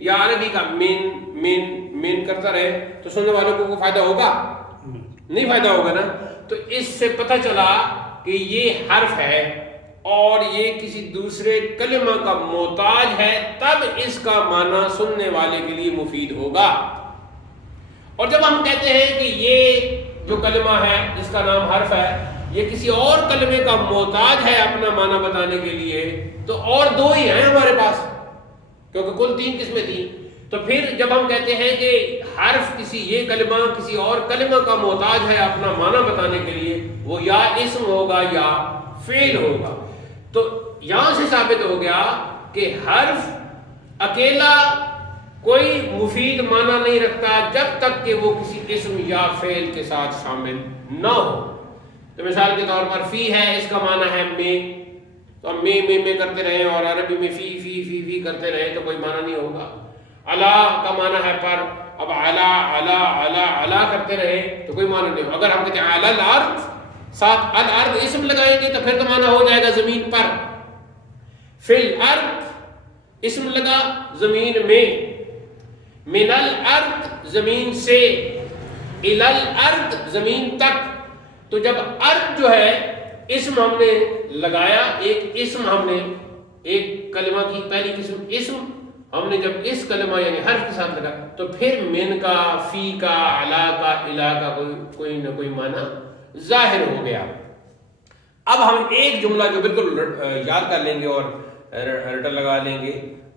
یا عربی کا من کرتا رہے تو سننے والوں کو کوئی فائدہ ہوگا؟ نہیں فائدہ ہوگا نا. تو اس سے پتہ چلا کہ یہ حرف ہے اور یہ کسی دوسرے کلمہ کا محتاج ہے، تب اس کا معنی سننے والے کے لیے مفید ہوگا. اور جب ہم کہتے ہیں کہ یہ جو کلمہ ہے جس کا نام حرف ہے یہ کسی اور کلمے کا محتاج ہے اپنا معنی بتانے کے لیے، تو اور دو ہی ہیں ہمارے پاس کیونکہ کل 3 قسمیں تھیں. تو پھر جب ہم کہتے ہیں کہ حرف کسی یہ کلمہ کسی اور کلمہ کا محتاج ہے اپنا معنی بتانے کے لیے، وہ یا اسم ہوگا یا فعل ہوگا. تو یہاں سے ثابت ہو گیا کہ حرف اکیلا کوئی مفید معنی نہیں رکھتا جب تک کہ وہ کسی اسم یا فعل کے ساتھ شامل نہ ہو. تو مثال کے طور پر فی ہے، اس کا معنی ہے میں، تو ہم میں کرتے رہیں اور عربی میں فی کرتے رہیں تو کوئی معنی نہیں ہوگا. علا کا معنی ہے پر، اب علا کرتے رہے تو کوئی معنی نہیں ہوگا. اگر ہم کہتے ہیں علی الارض، ساتھ الارض اسم لگائیں گے تو پھر تو معنی ہو جائے گا زمین پر. فی الارض اسم لگا زمین میں، من الارض زمین سے، الی الارض زمین تک. تو جب ارض جو ہے اسم ہم نے لگایا، ایک اسم ہم نے ایک کلمہ کی پہلی قسم اسم ہم نے جب اس کلمہ یعنی حرف کے ساتھ لگا تو پھر من کا، فی کا، علا کا، الا کا کوئی نہ کوئی معنی ظاہر ہو گیا. اب ہم ایک جملہ جو بالکل یاد کر لیں گے اور رٹر لگا لیں گے،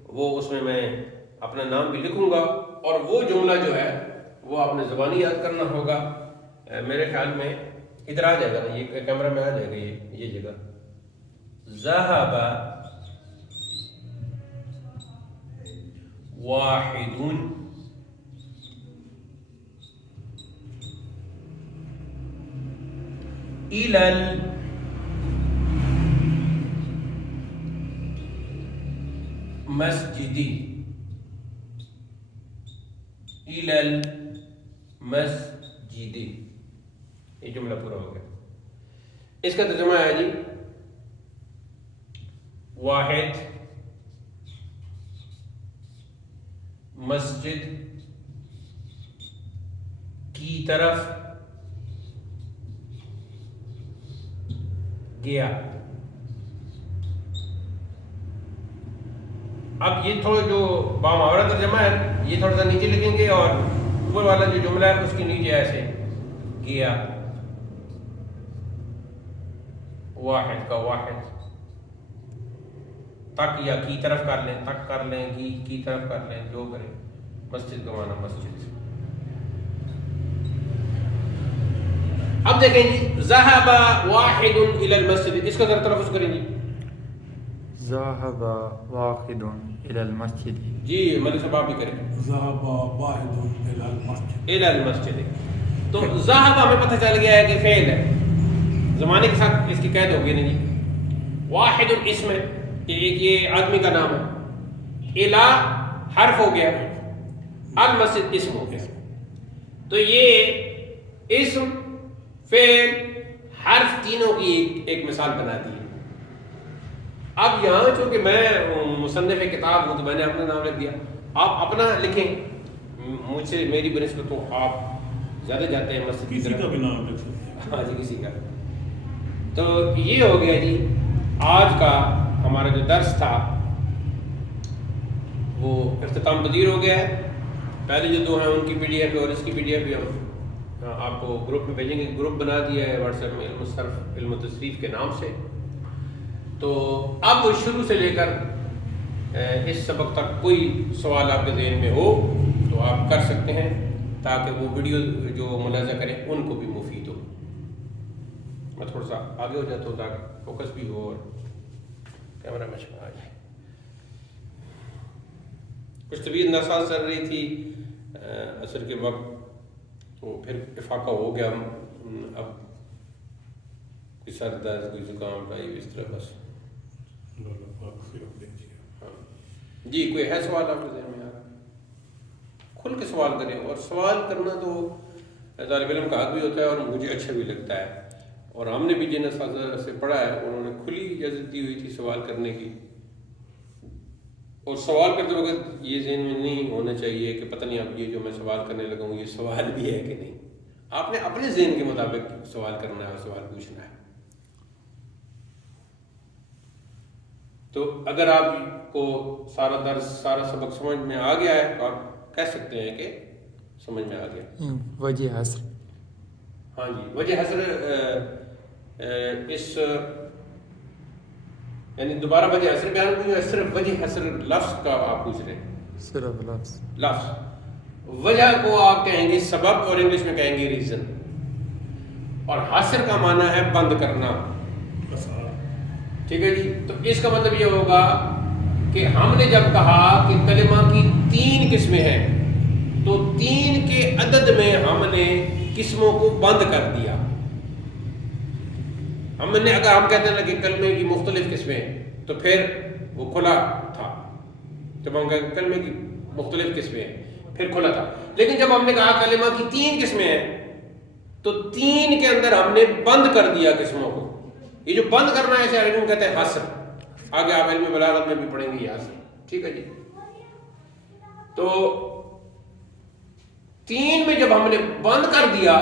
وہ اس میں اپنا نام بھی لکھوں گا اور وہ جملہ جو ہے وہ آپ نے زبانی یاد کرنا ہوگا. میرے خیال میں ادھر آ جائے گا نا، یہ کیمرہ میں آ جائے گا یہ جگہ. ذهب واحد إلى المسجد. إلى المسجد، یہ جملہ پورا ہو گیا. اس کا ترجمہ ہے جی واحد مسجد کی طرف گیا. اب یہ تھوڑا جو بامحاورہ ترجمہ ہے یہ تھوڑا سا نیچے لکھیں گے اور اوپر والا جو جملہ ہے اس کے نیچے ایسے گیا. واحد کا واحد، تک یا کی طرف کر لیں، تک کر لیں، کی طرف کر لیں، جو کریں. مسجد کا معنی مسجد. اب دیکھیں جی ذهب واحد الى المسجد، اس کا ذرا تلفظ کریں جی. ذهب واحد الى المسجد. جی ملک صاحب آپ بھی کریں. ذهب واحد الى المسجد. الى المسجد. تو ذهب ہمیں پتہ چل گیا ہے کہ فعل ہے، زمانے کے ساتھ اس کی قید ہو گئی نا جی. واحد اسم ہے کہ ایک یہ آدمی کا نام ہے، الہ حرف ہو گیا، المسجد اسم ہو گیا. تو یہ اسم فعل حرف تینوں کی ایک مثال بنا دی ہے. اب یہاں چونکہ میں مصنف کتاب ہوں تو میں نے اپنا نام لکھ دیا، آپ اپنا لکھیں. مجھ سے میری بنسبت تو آپ زیادہ جاتے ہیں مسجد کی کسی طرف. کا بھی نام لکھ سکتے ہیں. ہاں جی کسی کا. تو یہ ہو گیا جی آج کا ہمارا جو درس تھا وہ اختتام پذیر ہو گیا ہے. پہلے جو دو ہیں ان کی پی ڈی ایف اور اس کی پی ڈی ایف بھی ہم آپ کو گروپ میں بھیجیں گے. گروپ بنا دیا ہے واٹس ایپ میں علم الصرف علم التصریف کے نام سے. تو اب شروع سے لے کر اس سبق تک کوئی سوال آپ کے ذہن میں ہو تو آپ کر سکتے ہیں تاکہ وہ ویڈیو جو ملاحظہ کریں ان کو بھی مفید ہو. میں تھوڑا سا آگے ہو جاتا ہوں تاکہ فوکس بھی ہو اور کیمرہ میں آ جائے. کچھ طبیعت ناساز چل رہی تھی عصر کے وقت، تو پھر افاقہ ہو گیا. اب کوئی سر درد، کوئی زکام ٹائپ اس طرح بس. جی کوئی ہے سوال آپ کے ذہن میں آ رہا ہے؟ کھل کے سوال کریں، اور سوال کرنا تو طالب علم کا حق بھی ہوتا ہے اور مجھے اچھا بھی لگتا ہے، اور ہم نے بھی جن اساتذہ سے پڑھا ہے انہوں نے کھلی اجازت دی ہوئی تھی سوال کرنے کی، اور سوال کرتے وقت یہ ذہن میں نہیں ہونا چاہیے کہ پتہ نہیں اب یہ جو میں سوال کرنے لگا ہوں یہ سوال بھی ہے کہ نہیں. آپ نے اپنے ذہن کے مطابق سوال کرنا ہے اور سوال پوچھنا ہے. تو اگر آپ کو سارا درس سارا سبق سمجھ میں آ گیا ہے تو آپ کہہ سکتے ہیں کہ سمجھ میں آ گیا. وجہ حسر. ہاں جی، وجہ حسر اس یعنی دوبارہ وجہ حسر بیان کی ہے، صرف وجہ حسر لفظ کا آپ پوچھ رہے ہیں؟ صرف لفظ. وجہ کو آپ کہیں گے سبب اور انگلش میں کہیں گے ریزن، اور حسر کا معنی ہے بند کرنا. ٹھیک ہے جی. تو اس کا مطلب یہ ہوگا کہ ہم نے جب کہا کہ کلمہ کی 3 قسمیں ہیں تو 3 کے عدد میں ہم نے قسموں کو بند کر دیا. ہم نے اگر ہم کہتے ہیں نا کہ کلمے کی مختلف قسمیں تو پھر وہ کھلا تھا. جب ہم کہتے ہیں کلمے کی مختلف قسمیں ہیں پھر کھلا تھا. لیکن جب ہم نے کہا کلمہ کی 3 قسمیں ہیں تو 3 کے اندر ہم نے بند کر دیا قسموں کو. یہ جو بند کرنا ہے اسے عربی میں کہتے ہیں حسر. آگے آپ علم بلاغت میں بھی پڑھیں گے یہ حسر. ٹھیک ہے جی. تو 3 میں جب ہم نے بند کر دیا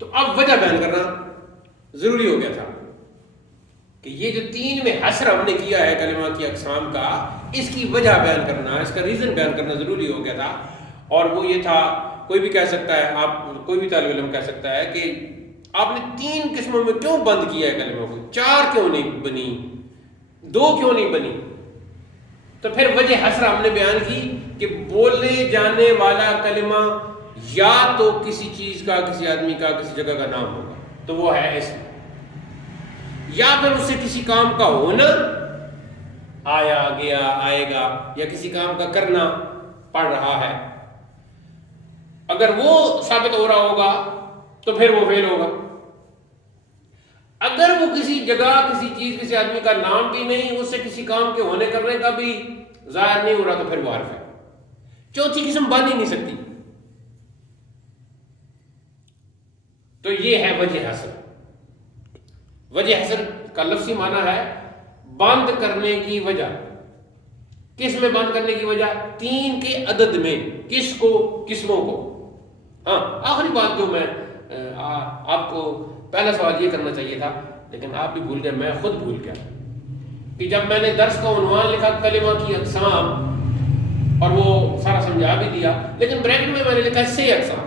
تو اب وجہ بیان کرنا ضروری ہو گیا تھا کہ یہ جو 3 میں حسر ہم نے کیا ہے کلمہ کی اقسام کا، اس کی وجہ بیان کرنا، اس کا ریزن بیان کرنا ضروری ہو گیا تھا. اور وہ یہ تھا، کوئی بھی کہہ سکتا ہے، آپ کوئی بھی طالب علم کہہ سکتا ہے کہ آپ نے 3 قسموں میں کیوں بند کیا ہے کلموں کو، 4 کیوں نہیں بنی، 2 کیوں نہیں بنی. تو پھر وجہ حسر ہم نے بیان کی کہ بولے جانے والا کلمہ یا تو کسی چیز کا، کسی آدمی کا، کسی جگہ کا نام ہوگا تو وہ ہے اسم، یا پھر اس سے کسی کام کا ہونا، آیا، گیا، آئے گا، یا کسی کام کا کرنا، پڑھ رہا ہے. اگر وہ ثابت ہو رہا ہوگا تو پھر وہ فعل ہوگا. اگر وہ کسی جگہ، کسی چیز، کسی آدمی کا نام بھی نہیں، اس سے کسی کام کے ہونے کرنے کا بھی ظاہر نہیں ہو رہا تو پھر وہ حرف ہے. چوتھی قسم بن ہی نہیں سکتی. تو یہ ہے وجہ حسر. وجہ حسر کا لفظی معنی ہے بند کرنے کی وجہ. کس میں بند کرنے کی وجہ؟ 3 کے عدد میں. کس کو؟ قسموں کو. ہاں، آخری بات جو میں آپ کو پہلا سوال یہ کرنا چاہیے تھا لیکن آپ بھی بھول گئے، میں خود بھول گیا، کہ جب میں نے درس کا عنوان لکھا کلمہ کی اقسام، اور وہ سارا سمجھا بھی دیا، لیکن بریکٹ میں نے لکھا سے اقسام.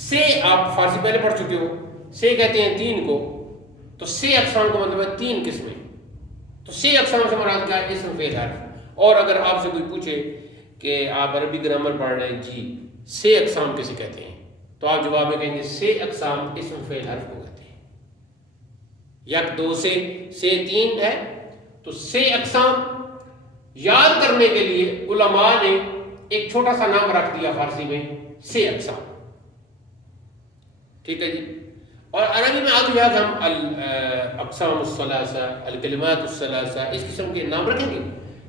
سے آپ فارسی پہلے پڑھ چکے ہو، سے کہتے ہیں 3 کو، تو سے اقسام کا مطلب ہے 3 قسمیں. تو سے اقسام سے مراد کیا ہے؟ اسم، فعل، حرف. اور اگر آپ سے کوئی پوچھے کہ آپ عربی گرامر پڑھ رہے ہیں، جی سے اقسام کسے کہتے ہیں، تو آپ جواب میں کہیں گے سے اقسام اسم، فعل، حرف کو کہتے ہیں. 1 2 سے 3 ہے. تو سے اقسام یاد کرنے کے لیے علماء نے ایک چھوٹا سا نام رکھ دیا فارسی میں، سے اقسام. ٹھیک ہے جی. اور عربی میں آگے جا کے ہم اقسام الثلاثہ، الکلمات الثلاثہ، اس قسم کے نام رکھیں گے،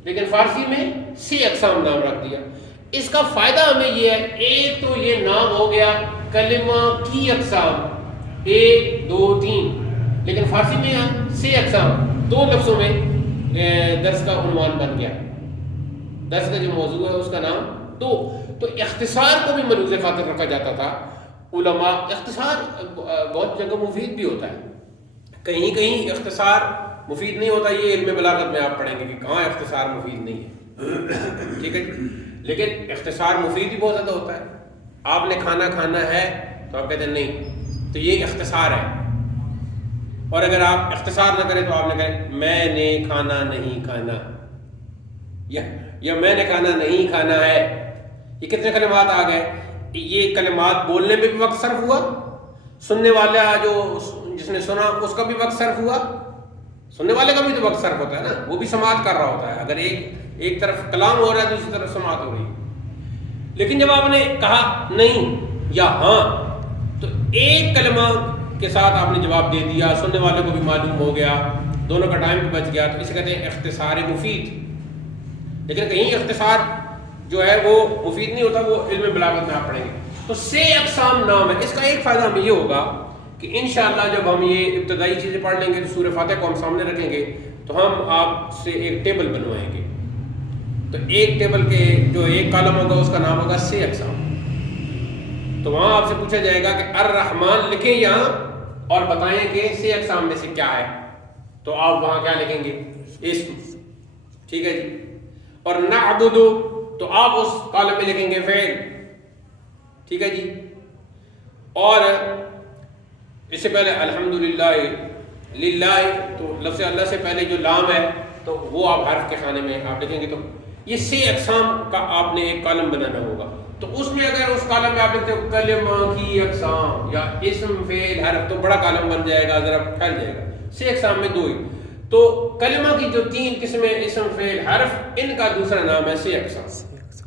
لیکن فارسی میں سے اقسام نام رکھ دیا. اس کا فائدہ ہمیں یہ ہے، ایک تو یہ نام ہو گیا کلمہ کی اقسام، 1 2 3، لیکن فارسی میں سے اقسام 2 لفظوں میں درس کا عنوان بن گیا. درس کا جو موضوع ہے اس کا نام 2. تو اختصار کو بھی ملوز خاطر رکھا جاتا تھا. علماء، اختصار بہت جگہ مفید بھی ہوتا ہے، کہیں کہیں اختصار مفید نہیں ہوتا. یہ علم بلاغت میں آپ پڑھیں گے کہ کہاں اختصار مفید نہیں ہے. ٹھیک ہے، لیکن اختصار مفید بھی بہت زیادہ ہوتا ہے. آپ نے کھانا کھانا ہے تو آپ کہتے ہیں نہیں، تو یہ اختصار ہے. اور اگر آپ اختصار نہ کریں تو آپ نے کہا میں نے کھانا نہیں کھانا، یا میں نے کھانا نہیں کھانا ہے. یہ کتنے کلمات آ گئے. یہ کلمات بولنے میں بھی وقت صرف ہوا، سننے والا جو جس نے سنا اس کا بھی وقت صرف ہوا. سننے والے کا بھی تو وقت صرف ہوتا ہے نا، وہ بھی سماعت کر رہا ہوتا ہے. اگر ایک طرف کلام ہو رہا ہے دوسری طرف سماعت ہو رہی ہے. لیکن جب آپ نے کہا نہیں یا ہاں تو ایک کلمہ کے ساتھ آپ نے جواب دے دیا، سننے والے کو بھی معلوم ہو گیا، دونوں کا ٹائم بھی بچ گیا. تو اسے کہتے ہیں اختصار مفید. لیکن کہیں اختصار جو ہے وہ مفید نہیں ہوتا، وہ علم بلاغت میں آپ پڑھیں گے. تو 6 اقسام نام ہے. اس کا ایک فائدہ ہمیں یہ ہوگا کہ انشاءاللہ جب ہم یہ ابتدائی چیزیں پڑھ لیں گے تو سورہ فاتحہ کو ہم سامنے رکھیں گے تو ہم آپ سے ایک ٹیبل بنوائیں گے. تو ایک ٹیبل کے جو ایک کالم ہوگا اس کا نام ہوگا 6 اقسام. تو وہاں آپ سے پوچھا جائے گا کہ الرحمن لکھیں یہاں اور بتائیں کہ 6 اقسام میں سے کیا ہے. تو آپ وہاں کیا لکھیں گے؟ اسم. ٹھیک ہے جی. اور نعبد تو آپ اس کالم میں لکھیں گے فعل. ٹھیک ہے جی. اور اس سے پہلے الحمدللہ للہ تو لفظ اللہ سے پہلے جو لام ہے تو وہ آپ حرف کے خانے میں آپ لکھیں گے. تو یہ 6 اقسام کا آپ نے ایک کالم بنانا ہوگا. تو اس میں اگر اس کالم میں آپ لکھتے ہو کلمہ کی اقسام یا اسم فعل حرف تو بڑا کالم بن جائے گا, ذرا پھیل جائے گا. 6 اقسام میں 2 ہی. تو کلمہ کی جو 3 قسمیں اسم فعل حرف ان کا دوسرا نام ہے 6 اقسام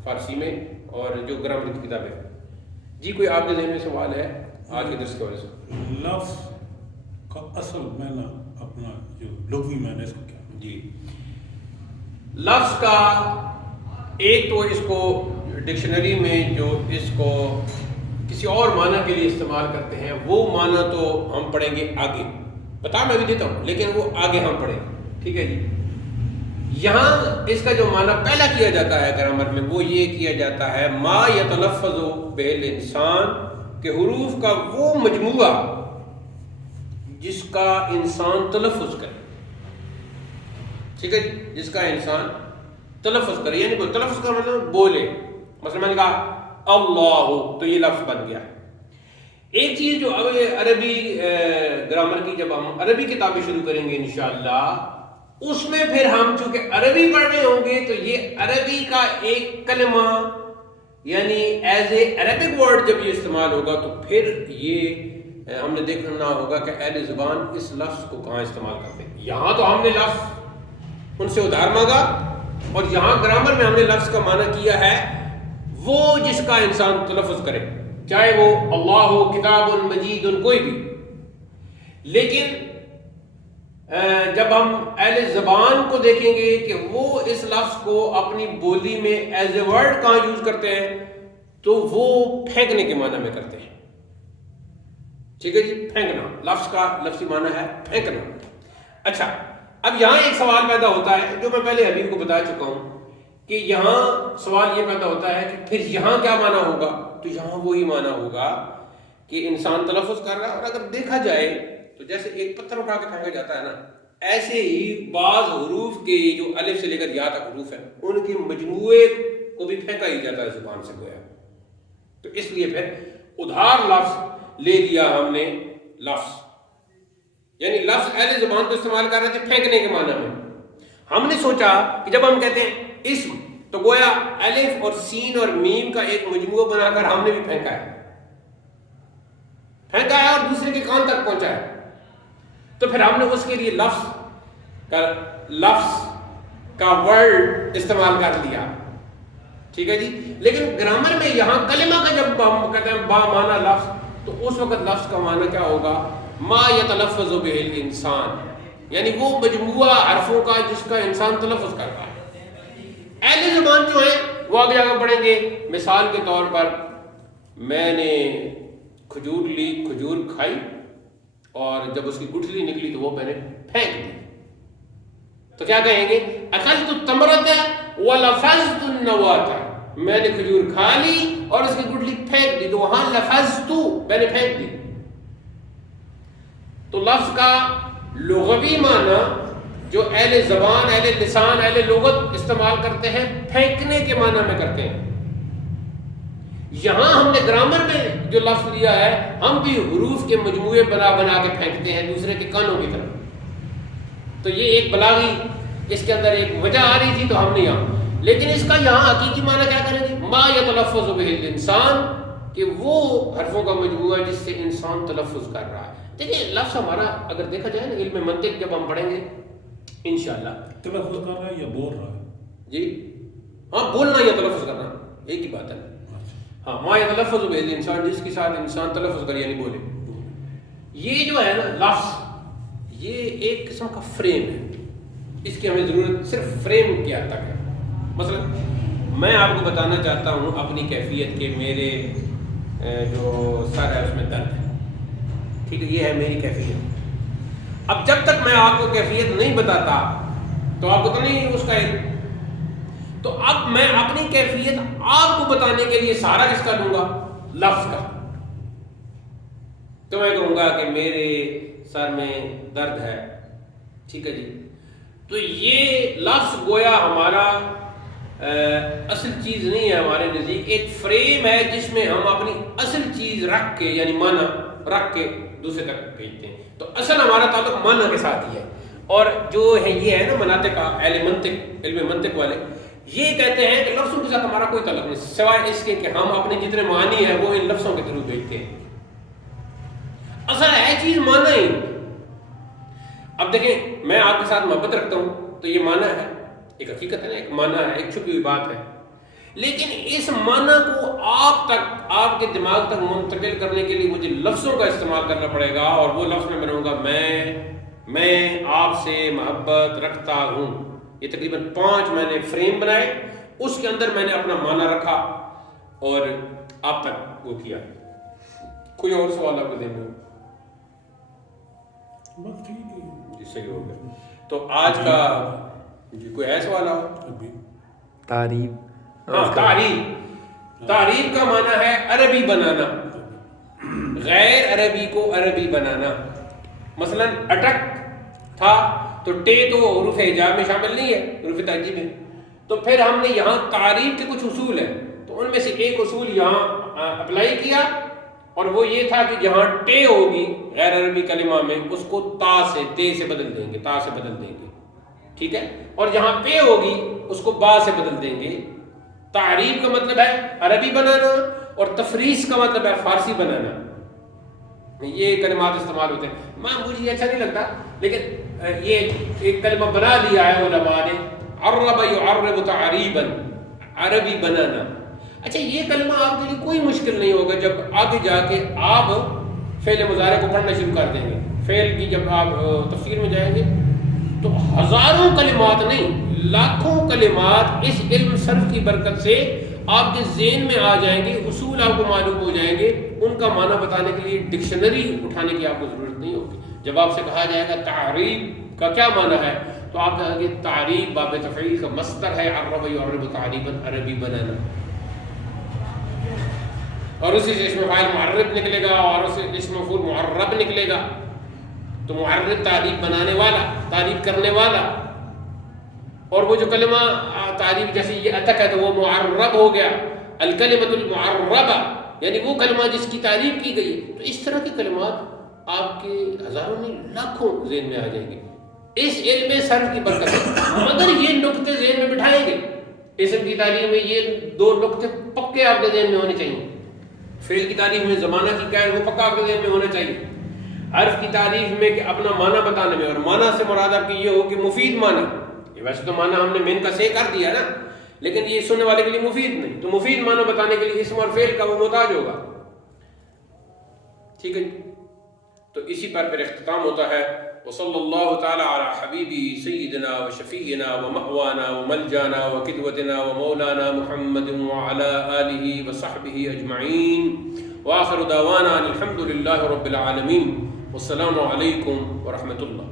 فارسی میں اور جو گرامر کی کتاب ہے. جی کوئی آپ کے ذہن میں سوال ہے آج کے درس کی وجہ سے؟ لفظ کا اصل معنی اپنا جو لغوی معنی اس کو کیا؟ جی لفظ کا ایک تو اس کو ڈکشنری میں جو اس کو کسی اور معنی کے لیے استعمال کرتے ہیں وہ معنی تو ہم پڑھیں گے آگے, بتا میں بھی دیتا ہوں لیکن وہ آگے ہم پڑھیں. ٹھیک ہے جی. یہاں اس کا جو معنی پہلا کیا جاتا ہے گرامر میں وہ یہ کیا جاتا ہے ما یتلفظ بہ الانسان کہ حروف کا وہ مجموعہ جس کا انسان تلفظ کرے. ٹھیک ہے جی. جس کا انسان تلفظ کرے یعنی کوئی تلفظ کا مطلب بولے. مثلا میں نے کہا اللہ تو یہ لفظ بن گیا. ایک چیز جو اب عربی گرامر کی جب ہم عربی کتابیں شروع کریں گے انشاءاللہ اس میں پھر ہم چونکہ عربی پڑھ رہے ہوں گے تو یہ عربی کا ایک کلمہ یعنی ایز اے عربک ورڈ جب یہ استعمال ہوگا تو پھر یہ ہم نے دیکھنا ہوگا کہ اہل زبان اس لفظ کو کہاں استعمال کرتے ہیں. یہاں تو ہم نے لفظ ان سے ادھار مانگا اور یہاں گرامر میں ہم نے لفظ کا معنی کیا ہے وہ جس کا انسان تلفظ کرے, چاہے وہ اللہ ہو, کتاب مجید کوئی بھی. لیکن جب ہم اہل زبان کو دیکھیں گے کہ وہ اس لفظ کو اپنی بولی میں ایز اے ورڈ کہاں یوز کرتے ہیں تو وہ پھینکنے کے معنی میں کرتے ہیں. ٹھیک ہے جی. پھینکنا لفظ کا لفظی معنی ہے پھینکنا. اچھا اب یہاں ایک سوال پیدا ہوتا ہے جو میں پہلے حبیب کو بتا چکا ہوں کہ یہاں سوال یہ پیدا ہوتا ہے کہ پھر یہاں کیا معنی ہوگا. تو یہاں وہی معنی ہوگا کہ انسان تلفظ کر رہا ہے. اور اگر دیکھا جائے تو جیسے ایک پتھر اٹھا کے پھینکا جاتا ہے نا ایسے ہی بعض حروف کے جو الف سے لے کر یا تک حروف ہیں ان کے مجموعے کو بھی پھینکا ہی جاتا ہے زبان سے گویا. تو اس لیے پھر ادھار لفظ لے لیا ہم نے لفظ یعنی لفظ اہل زبان کو استعمال کر رہے تھے پھینکنے کے معنی میں. ہم نے سوچا کہ جب ہم کہتے ہیں اسم تو گویا الف اور سین اور میم کا ایک مجموعہ بنا کر ہم نے بھی پھینکا ہے اور دوسرے کے کان تک پہنچا ہے. تو پھر ہم نے اس کے لیے لفظ کا ورڈ استعمال کر لیا. ٹھیک ہے جی. لیکن گرامر میں یہاں کلمہ کا جب ہم کہتے ہیں با معنی لفظ تو اس وقت لفظ کا معنی کیا ہوگا ما یتلفظ بہ الانسان یعنی وہ مجموعہ حرفوں کا جس کا انسان تلفظ کرتا ہے. اہل زبان جو ہیں وہ آگے آگے پڑھیں گے. مثال کے طور پر میں نے کھجور لی, کھجور کھائی اور جب اس کی گٹھلی نکلی تو وہ میں نے پھینک دی. تو کیا کہیں گے اکلت التمرۃ ولفظت النواۃ میں نے کھجور کھا لی اور اس کی گٹھلی پھینک دی. تو وہاں لفظت میں نے پھینک دی. تو لفظ کا لغوی معنی جو اہل زبان اہل لسان اہل لغت استعمال کرتے ہیں پھینکنے کے معنی میں کرتے ہیں. یہاں ہم نے گرامر میں جو لفظ لیا ہے ہم بھی حروف کے مجموعے بنا بنا کے پھینکتے ہیں دوسرے کے کانوں کی طرف. تو یہ ایک بلاغی اس کے اندر ایک وجہ آ رہی تھی تو ہم نے یہاں. لیکن اس کا یہاں حقیقی معنی کیا کریں گے ما یتلفظ بہ الانسان کہ وہ حرفوں کا مجموعہ جس سے انسان تلفظ کر رہا ہے. دیکھیں لفظ ہمارا اگر دیکھا جائے نا علم منطق جب ہم پڑھیں گے انشاءاللہ تلفظ کر رہا ہے یا بول رہا ہے؟ جی ہاں بولنا یا تلفظ کرنا ایک ہی بات ہے. ہاں ما یتلفظ بہ الانسان جس کے ساتھ انسان تلفظ کرے یعنی بولے. یہ جو ہے نا لفظ یہ ایک قسم کا فریم ہے. اس کی ہمیں ضرورت صرف فریم کی حد تک ہے. مثلا میں آپ کو بتانا چاہتا ہوں اپنی کیفیت کے میرے جو سر ہے اس میں درد ہے. ٹھیک ہے, یہ ہے میری کیفیت. اب جب تک میں آپ کو کیفیت نہیں بتاتا تو آپ کو تو نہیں اس کا علم. تو اب میں اپنی کیفیت آپ کو بتانے کے لیے سہارا کس کا لوں گا؟ لفظ کا. تو میں کہوں گا کہ میرے سر میں درد ہے. ٹھیک ہے جی. تو یہ لفظ گویا ہمارا اصل چیز نہیں ہے ہمارے نزدیک, ایک فریم ہے جس میں ہم اپنی اصل چیز رکھ کے یعنی معنی رکھ کے دوسرے تک بھیجتے ہیں. تو اصل ہمارا تعلق معنی کے ساتھ ہی ہے. اور جو ہے یہ ہے نا مناطق کا علم منطق والے یہ کہتے ہیں کہ لفظوں کے ساتھ ہمارا کوئی تعلق نہیں سوائے اس کے کہ ہم اپنے جتنے معنی ہیں وہ ان لفظوں کے تھرو بھیجتے ہیں. اصل ہے چیز معنی ہی. اب دیکھیں میں آپ کے ساتھ محبت رکھتا ہوں تو یہ معنی ہے, ایک حقیقت ہے نا, ایک معنی ہے, ایک چھپی ہوئی بات ہے. لیکن اس معنی کو آپ تک, آپ کے دماغ تک منتقل کرنے کے لیے مجھے لفظوں کا استعمال کرنا پڑے گا. اور وہ لفظ میں بناؤں گا میں آپ سے محبت رکھتا ہوں. یہ تقریباً 5 میں نے فریم بنائے, اس کے اندر میں نے اپنا معنی رکھا اور آپ تک وہ کیا. کوئی اور سوال آپ کو دیں گے؟ بس ٹھیک ہے جی صحیح ہو گیا. تو آج کا جی کوئی ہے سوال آپ؟ تعریف. ہاں تعریف کا معنی ہے عربی بنانا, غیر عربی کو عربی بنانا. مثلا اٹک تھا تو ٹے تو حروف ہجا میں شامل نہیں ہے, حروف تہجی میں. تو پھر ہم نے یہاں تعریف کے کچھ اصول ہیں تو ان میں سے ایک اصول یہاں اپلائی کیا اور وہ یہ تھا کہ جہاں ٹے ہوگی غیر عربی کلمہ میں اس کو تا سے تے سے بدل دیں گے, تا سے بدل دیں گے. ٹھیک ہے. اور جہاں پے ہوگی اس کو با سے بدل دیں گے. تعریف کا مطلب ہے عربی بنانا اور تفریس کا مطلب ہے فارسی بنانا. یہ کلمات استعمال ہوتے ہیں. مجھے یہ اچھا نہیں لگتا لیکن یہ ایک کلمہ بنا لیا ہے علماء نے, عرب یعرب تعریبا, عربی بنانا. اچھا یہ کلمہ آپ کے لیے کوئی مشکل نہیں ہوگا جب آگے جا کے آپ فعل مضارع کو پڑھنا شروع کر دیں گے. فعل کی جب آپ تفسیر میں جائیں گے تو ہزاروں کلمات نہیں لاکھوں کلمات اس علم صرف کی برکت سے آپ کے ذہن میں آ جائیں گے, اصول آپ کو معلوم ہو جائیں گے. ان کا معنی بتانے کے لیے ڈکشنری اٹھانے کی آپ کو ضرورت نہیں ہوگی. جب آپ سے کہا جائے گا تعریف کا کیا معنی ہے تو آپ کہیں گے تعریف باب تفعیل کا مصدر ہے, عرب یعرب تعریبا, عربی بنانا. اور اسی سے اسم فاعل معرب نکلے گا اور اسے اسم مفعول معرب نکلے گا. تو معرب تعریف بنانے والا, تعریف کرنے والا. اور وہ جو کلمہ تعریف جیسے یہ اتک ہے تو وہ معرب ہو گیا, الکلمۃ المعربہ یعنی وہ کلمہ جس کی تعریف کی گئی. تو اس طرح کے کلمات آپ کے ہزاروں نہیں لاکھوں ذہن میں آ جائیں گے اس علم صرف کی برکت سے. مگر یہ نقطے ذہن میں بٹھائیں گے. اسم کی تعریف میں یہ 2 نقطے پکے آپ کے ذہن میں ہونے چاہیے. فعل کی تعریف میں زمانہ کی کیا ہے وہ پکا آپ کے ذہن میں ہونا چاہیے. حرف کی تعریف میں کہ اپنا معنی بتانے میں, اور معنی سے مراد آپ کی یہ ہو کہ مفید معنی. یہ ویسے تو معنی ہم نے من کا سے کر دیا نا, لیکن یہ سننے والے کے لیے مفید نہیں. تو مفید معنی بتانے کے لیے اسم اور فعل کا وہ محتاج ہوگا. ٹھیک ہے جی. تو اسی پر پھر اختتام ہوتا ہے. وصلی اللہ تعالی علی حبیبی سیدنا و شفیعنا و مأوانا و ملجانا و قدوتنا و مولانا محمد وعلی آلہ و صحبہ اجمعین. وآخر دعوانا الحمد للہ رب العالمین. والسلام علیکم ورحمۃ اللہ.